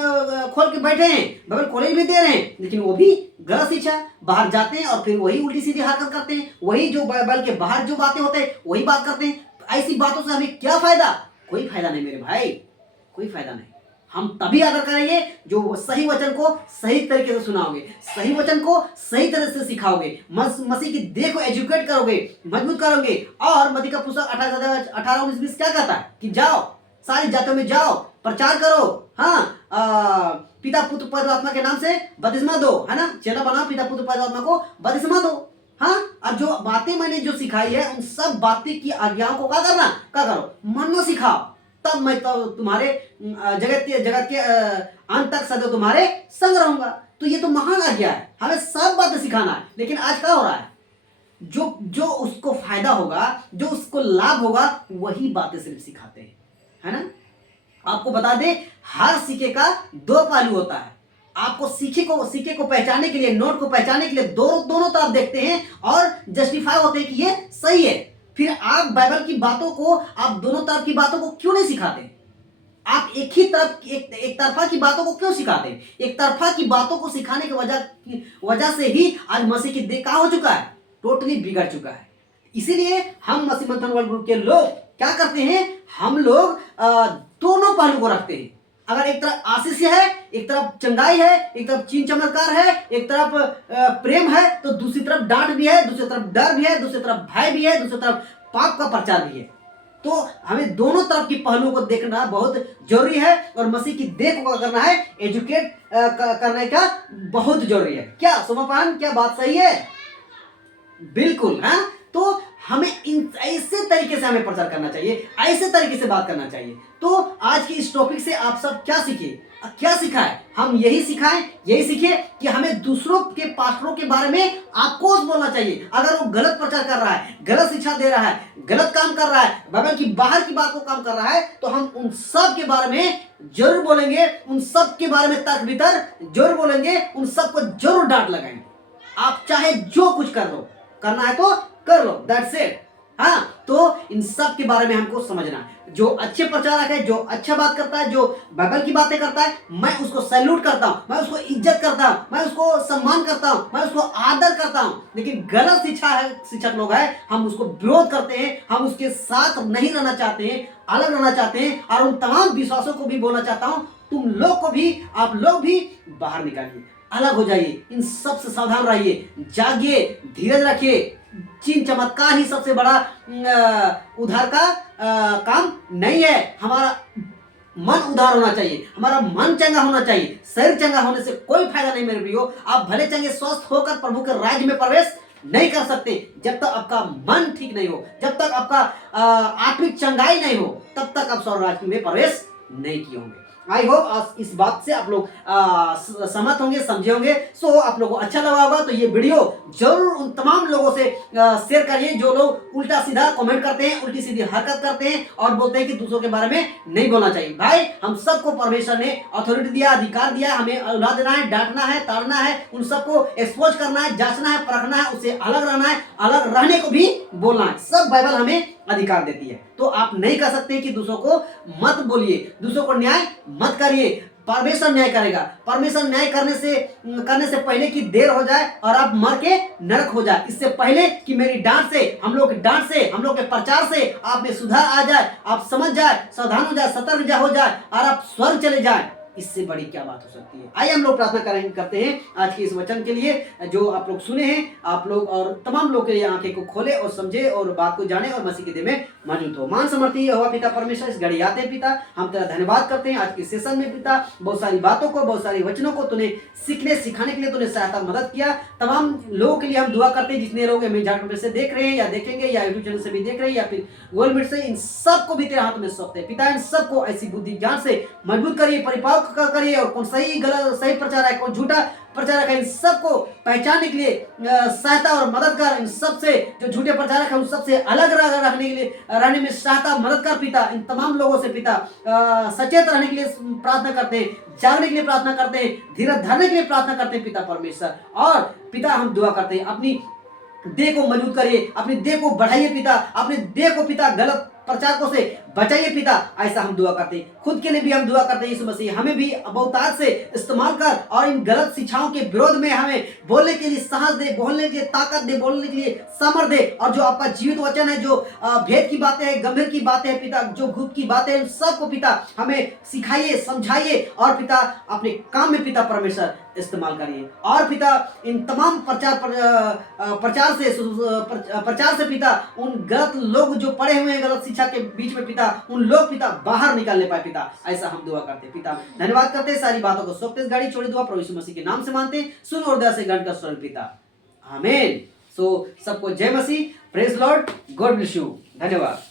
खोल के बैठे हैं, बाइबल कॉलेज भी दे रहे हैं, लेकिन वो भी गलत शिक्षा, बाहर जाते हैं और फिर वही उल्टी सीधी हरकत करते हैं, वही जो बाइबल के बाहर जो बातें होते हैं वही बात करते हैं। ऐसी बातों से हमें क्या फायदा? कोई फायदा नहीं मेरे भाई, कोई फायदा नहीं। हम तभी आदर करेंगे जो सही वचन को सही तरीके से सुनाओगे, सही वचन को सही तरह से सिखाओगे, मसीह की देह को एजुकेट करोगे, मजबूत करोगे। और मत्ती का पुस्तक 18:19-20 क्या कहता है कि जाओ, सारी जातियों में जाओ, प्रचार करो, हाँ, पिता पुत्र पवित्र आत्मा के नाम से बपतिस्मा दो, है ना, चेला बनाओ, पिता पुत्र पवित्र आत्मा को बपतिस्मा दो, हाँ। और जो बातें मैंने जो सिखाई है उन सब बातें की आज्ञाओं को क्या करना, क्या करो, मन में सिखाओ, तब मैं तो तुम्हारे जगत के अंत तक सदैव तुम्हारे संग रहूंगा। तो ये तो महान आज्ञा है, हमें सब बातें सिखाना है। लेकिन आज क्या हो रहा है, जो उसको फायदा होगा, जो उसको लाभ होगा, वही बातें सिर्फ सिखाते हैं, है ना। आपको बता दे, हर सिक्के का दो पहलू होता है। आपको सिक्के को पहचानने के लिए, नोट को पहचानने के लिए दोनों तरफ देखते हैं और जस्टिफाई होते हैं कि ये सही है। फिर आप बाइबल की बातों को, आप दोनों तरफ की बातों को क्यों नहीं सिखाते? आप एक ही तरफ एक तरफा की बातों को क्यों सिखाते हैं? एक तरफा की बातों को सिखाने की वजह से ही आज मसीह की देह कहाँ हो चुका है, टोटली बिगड़ चुका है। इसीलिए हम मसीह मंथन वर्ल्ड ग्रुप के लोग क्या करते हैं, हम लोग दोनों पहलू को रखते हैं। अगर एक तरफ आशीष है, एक तरफ चंगाई है, एक तरफ चीन चमत्कार है, एक तरफ प्रेम है, तो दूसरी तरफ डांट भी है, दूसरी तरफ डर भी है, दूसरी तरफ भय भी है, दूसरी तरफ पाप का प्रचार भी है। तो हमें दोनों तरफ की पहलुओं को देखना बहुत जरूरी है और मसीह की देह को करना है, एजुकेट करने का बहुत जरूरी है। क्या सोमापान, क्या बात सही है? बिल्कुल, हाँ। तो हमें ऐसे तरीके से हमें प्रचार करना चाहिए, ऐसे तरीके से बात करना चाहिए। तो आज के इस टॉपिक से आप सब क्या सीखे, क्या सीखा है? हम यही सिखाएं, यही सीखे कि हमें दूसरों के पास्टरों के बारे में आपको बोलना चाहिए। अगर वो गलत प्रचार कर रहा है, गलत शिक्षा दे रहा है, गलत काम कर रहा है, बाइबल की बाहर की बात को काम कर रहा है, तो हम उन सब के बारे में जरूर बोलेंगे, उन सब के बारे में तर्क वितर्क जरूर बोलेंगे, उन सबको जरूर डांट लगाएंगे। आप चाहे जो कुछ कर लो, करना है तो कर लो, दैट्स इट। हाँ, तो इन सब के बारे में हमको समझना है। जो अच्छे प्रचारक है, जो अच्छा बात करता है, जो बाइबल की बातें करता है, मैं उसको सैल्यूट करता हूँ, मैं उसको इज्जत करता हूँ, मैं उसको सम्मान करता हूँ, मैं उसको आदर करता हूँ। लेकिन गलत शिक्षक लोग हैं, हम उसको विरोध करते हैं, हम उसके साथ नहीं रहना चाहते हैं, अलग रहना चाहते हैं। और उन तमाम विश्वासों को भी बोलना चाहता हूँ, तुम लोग को भी, आप लोग भी बाहर निकालिए, अलग हो जाइए, इन सब से सावधान रहिए, जागिए, धीरज रखिए। चीन चमत्कार ही सबसे बड़ा उद्धार का काम नहीं है। हमारा मन उदार होना चाहिए, हमारा मन चंगा होना चाहिए। शरीर चंगा होने से कोई फायदा नहीं मेरे प्रियो। आप भले चंगे स्वस्थ होकर प्रभु के राज्य में प्रवेश नहीं कर सकते जब तक आपका मन ठीक नहीं हो, जब तक आपका आत्मिक चंगाई नहीं हो, तब तक आप स्वर्ग राज्य में प्रवेश नहीं किए होंगे। आई होप इस बात से आप लोग सहमत होंगे, समझे होंगे। सो आप लोगों को अच्छा लगा होगा तो ये वीडियो जरूर उन तमाम लोगों से शेयर करिए जो लोग उल्टा सीधा कमेंट करते हैं, उल्टी सीधी हरकत करते हैं और बोलते हैं कि दूसरों के बारे में नहीं बोलना चाहिए। भाई, हम सबको परमेश्वर ने अथॉरिटी दिया, अधिकार दिया, हमें औलाद देना है, डांटना है, ताड़ना है, उन सबको एक्सपोज करना है, जांचना है, परखना है, उससे अलग रहना है, अलग रहने को भी बोलना है। सब बाइबल हमें अधिकार देती है। तो आप नहीं कह सकते कि दूसरों को मत बोलिए, दूसरों को न्याय मत करिए। परमेश्वर न्याय करेगा। परमेश्वर न्याय करने से पहले कि देर हो जाए और आप मर के नरक हो जाए, इससे पहले कि मेरी डांट से, हम लोग की डांट से, हम लोग के प्रचार से आप में सुधार आ जाए, आप समझ जाए, सावधान हो जाए, सतर्क हो जाए और आप स्वर्ग चले जाए, इससे बड़ी क्या बात हो सकती है। आइए हम लोग प्रार्थना करते हैं आज के इस वचन के लिए जो आप लोग सुने हैं। आप लोग और तमाम लोग के लिए आंखें को खोले और समझे और बात को जाने और मसीह के देह में मौजूद हो। मान समर्थी यहोवा पिता परमेश्वर, इस घड़ी आते पिता, हम तेरा धन्यवाद करते हैं आज के सेशन में पिता। बहुत सारी बातों को, बहुत सारी वचनों को तूने सीखने सिखाने के लिए तूने सहायता मदद किया। तमाम लोगों के लिए हम दुआ करते हैं जितने लोग हमें झारखंड से देख रहे हैं या देखेंगे या यूट्यूब चैनल से भी देख रहे हैं या फिर गूगल मीट से, इन सबको भी तेरे हाथ में सौंपते हैं पिता। इन सबको ऐसी बुद्धि ज्ञान से मजबूत करिए, परिपाव करिए, और कौन सही गलत सही प्रचारक है, कौन झूठा प्रचारक है, इन सबको पहचानने के लिए सहायता और मदद कर, इन सबसे जो झूठे प्रचारक है उन सबसे अलग रखने के लिए रहने में सहायता मदद कर पिता। इन तमाम लोगों से पिता सचेत रहने के लिए प्रार्थना करते हैं, जागने के लिए प्रार्थना करते हैं, धीरज धरने के लिए प्रार्थना करते हैं पिता परमेश्वर। और पिता हम दुआ करते हैं, अपनी देह को मजबूत करिए, अपनी देह को बढ़ाइए पिता, अपने देह को पिता गलत प्रचारकों से बचाइए पिता। ऐसा हम दुआ करते हैं, खुद के लिए भी हम दुआ करते हैं यीशु मसीह, हमें भी बहुतायत से इस्तेमाल कर और इन गलत शिक्षाओं के विरोध में हमें बोलने के लिए साहस दे, बोलने के लिए ताकत दे, बोलने के लिए सामर्थ दे। और जो आपका जीवित वचन है, जो भेद की बातें हैं, गंभीर की बातें हैं पिता, जो गुप्त की बातें हैं, सबको पिता हमें सिखाइए, समझाइए और पिता अपने काम में पिता परमेश्वर इस्तेमाल करिए। और पिता इन तमाम प्रचार से पिता उन गलत लोग जो पड़े हुए हैं गलत शिक्षा के बीच में पिता, उन लोग पिता बाहर निकालने पाए पिता। ऐसा हम दुआ करते हैं पिता, धन्यवाद करते हैं। सारी बातों को सौंपते गाड़ी छोड़ी दुआ प्रभु यीशु मसीह के नाम से मानते हैं, सुन और दया से ग्रहण कर स्वर्ग पिता, आमीन। सो सबको जय मसीह, praise lord, god bless you, धन्यवाद।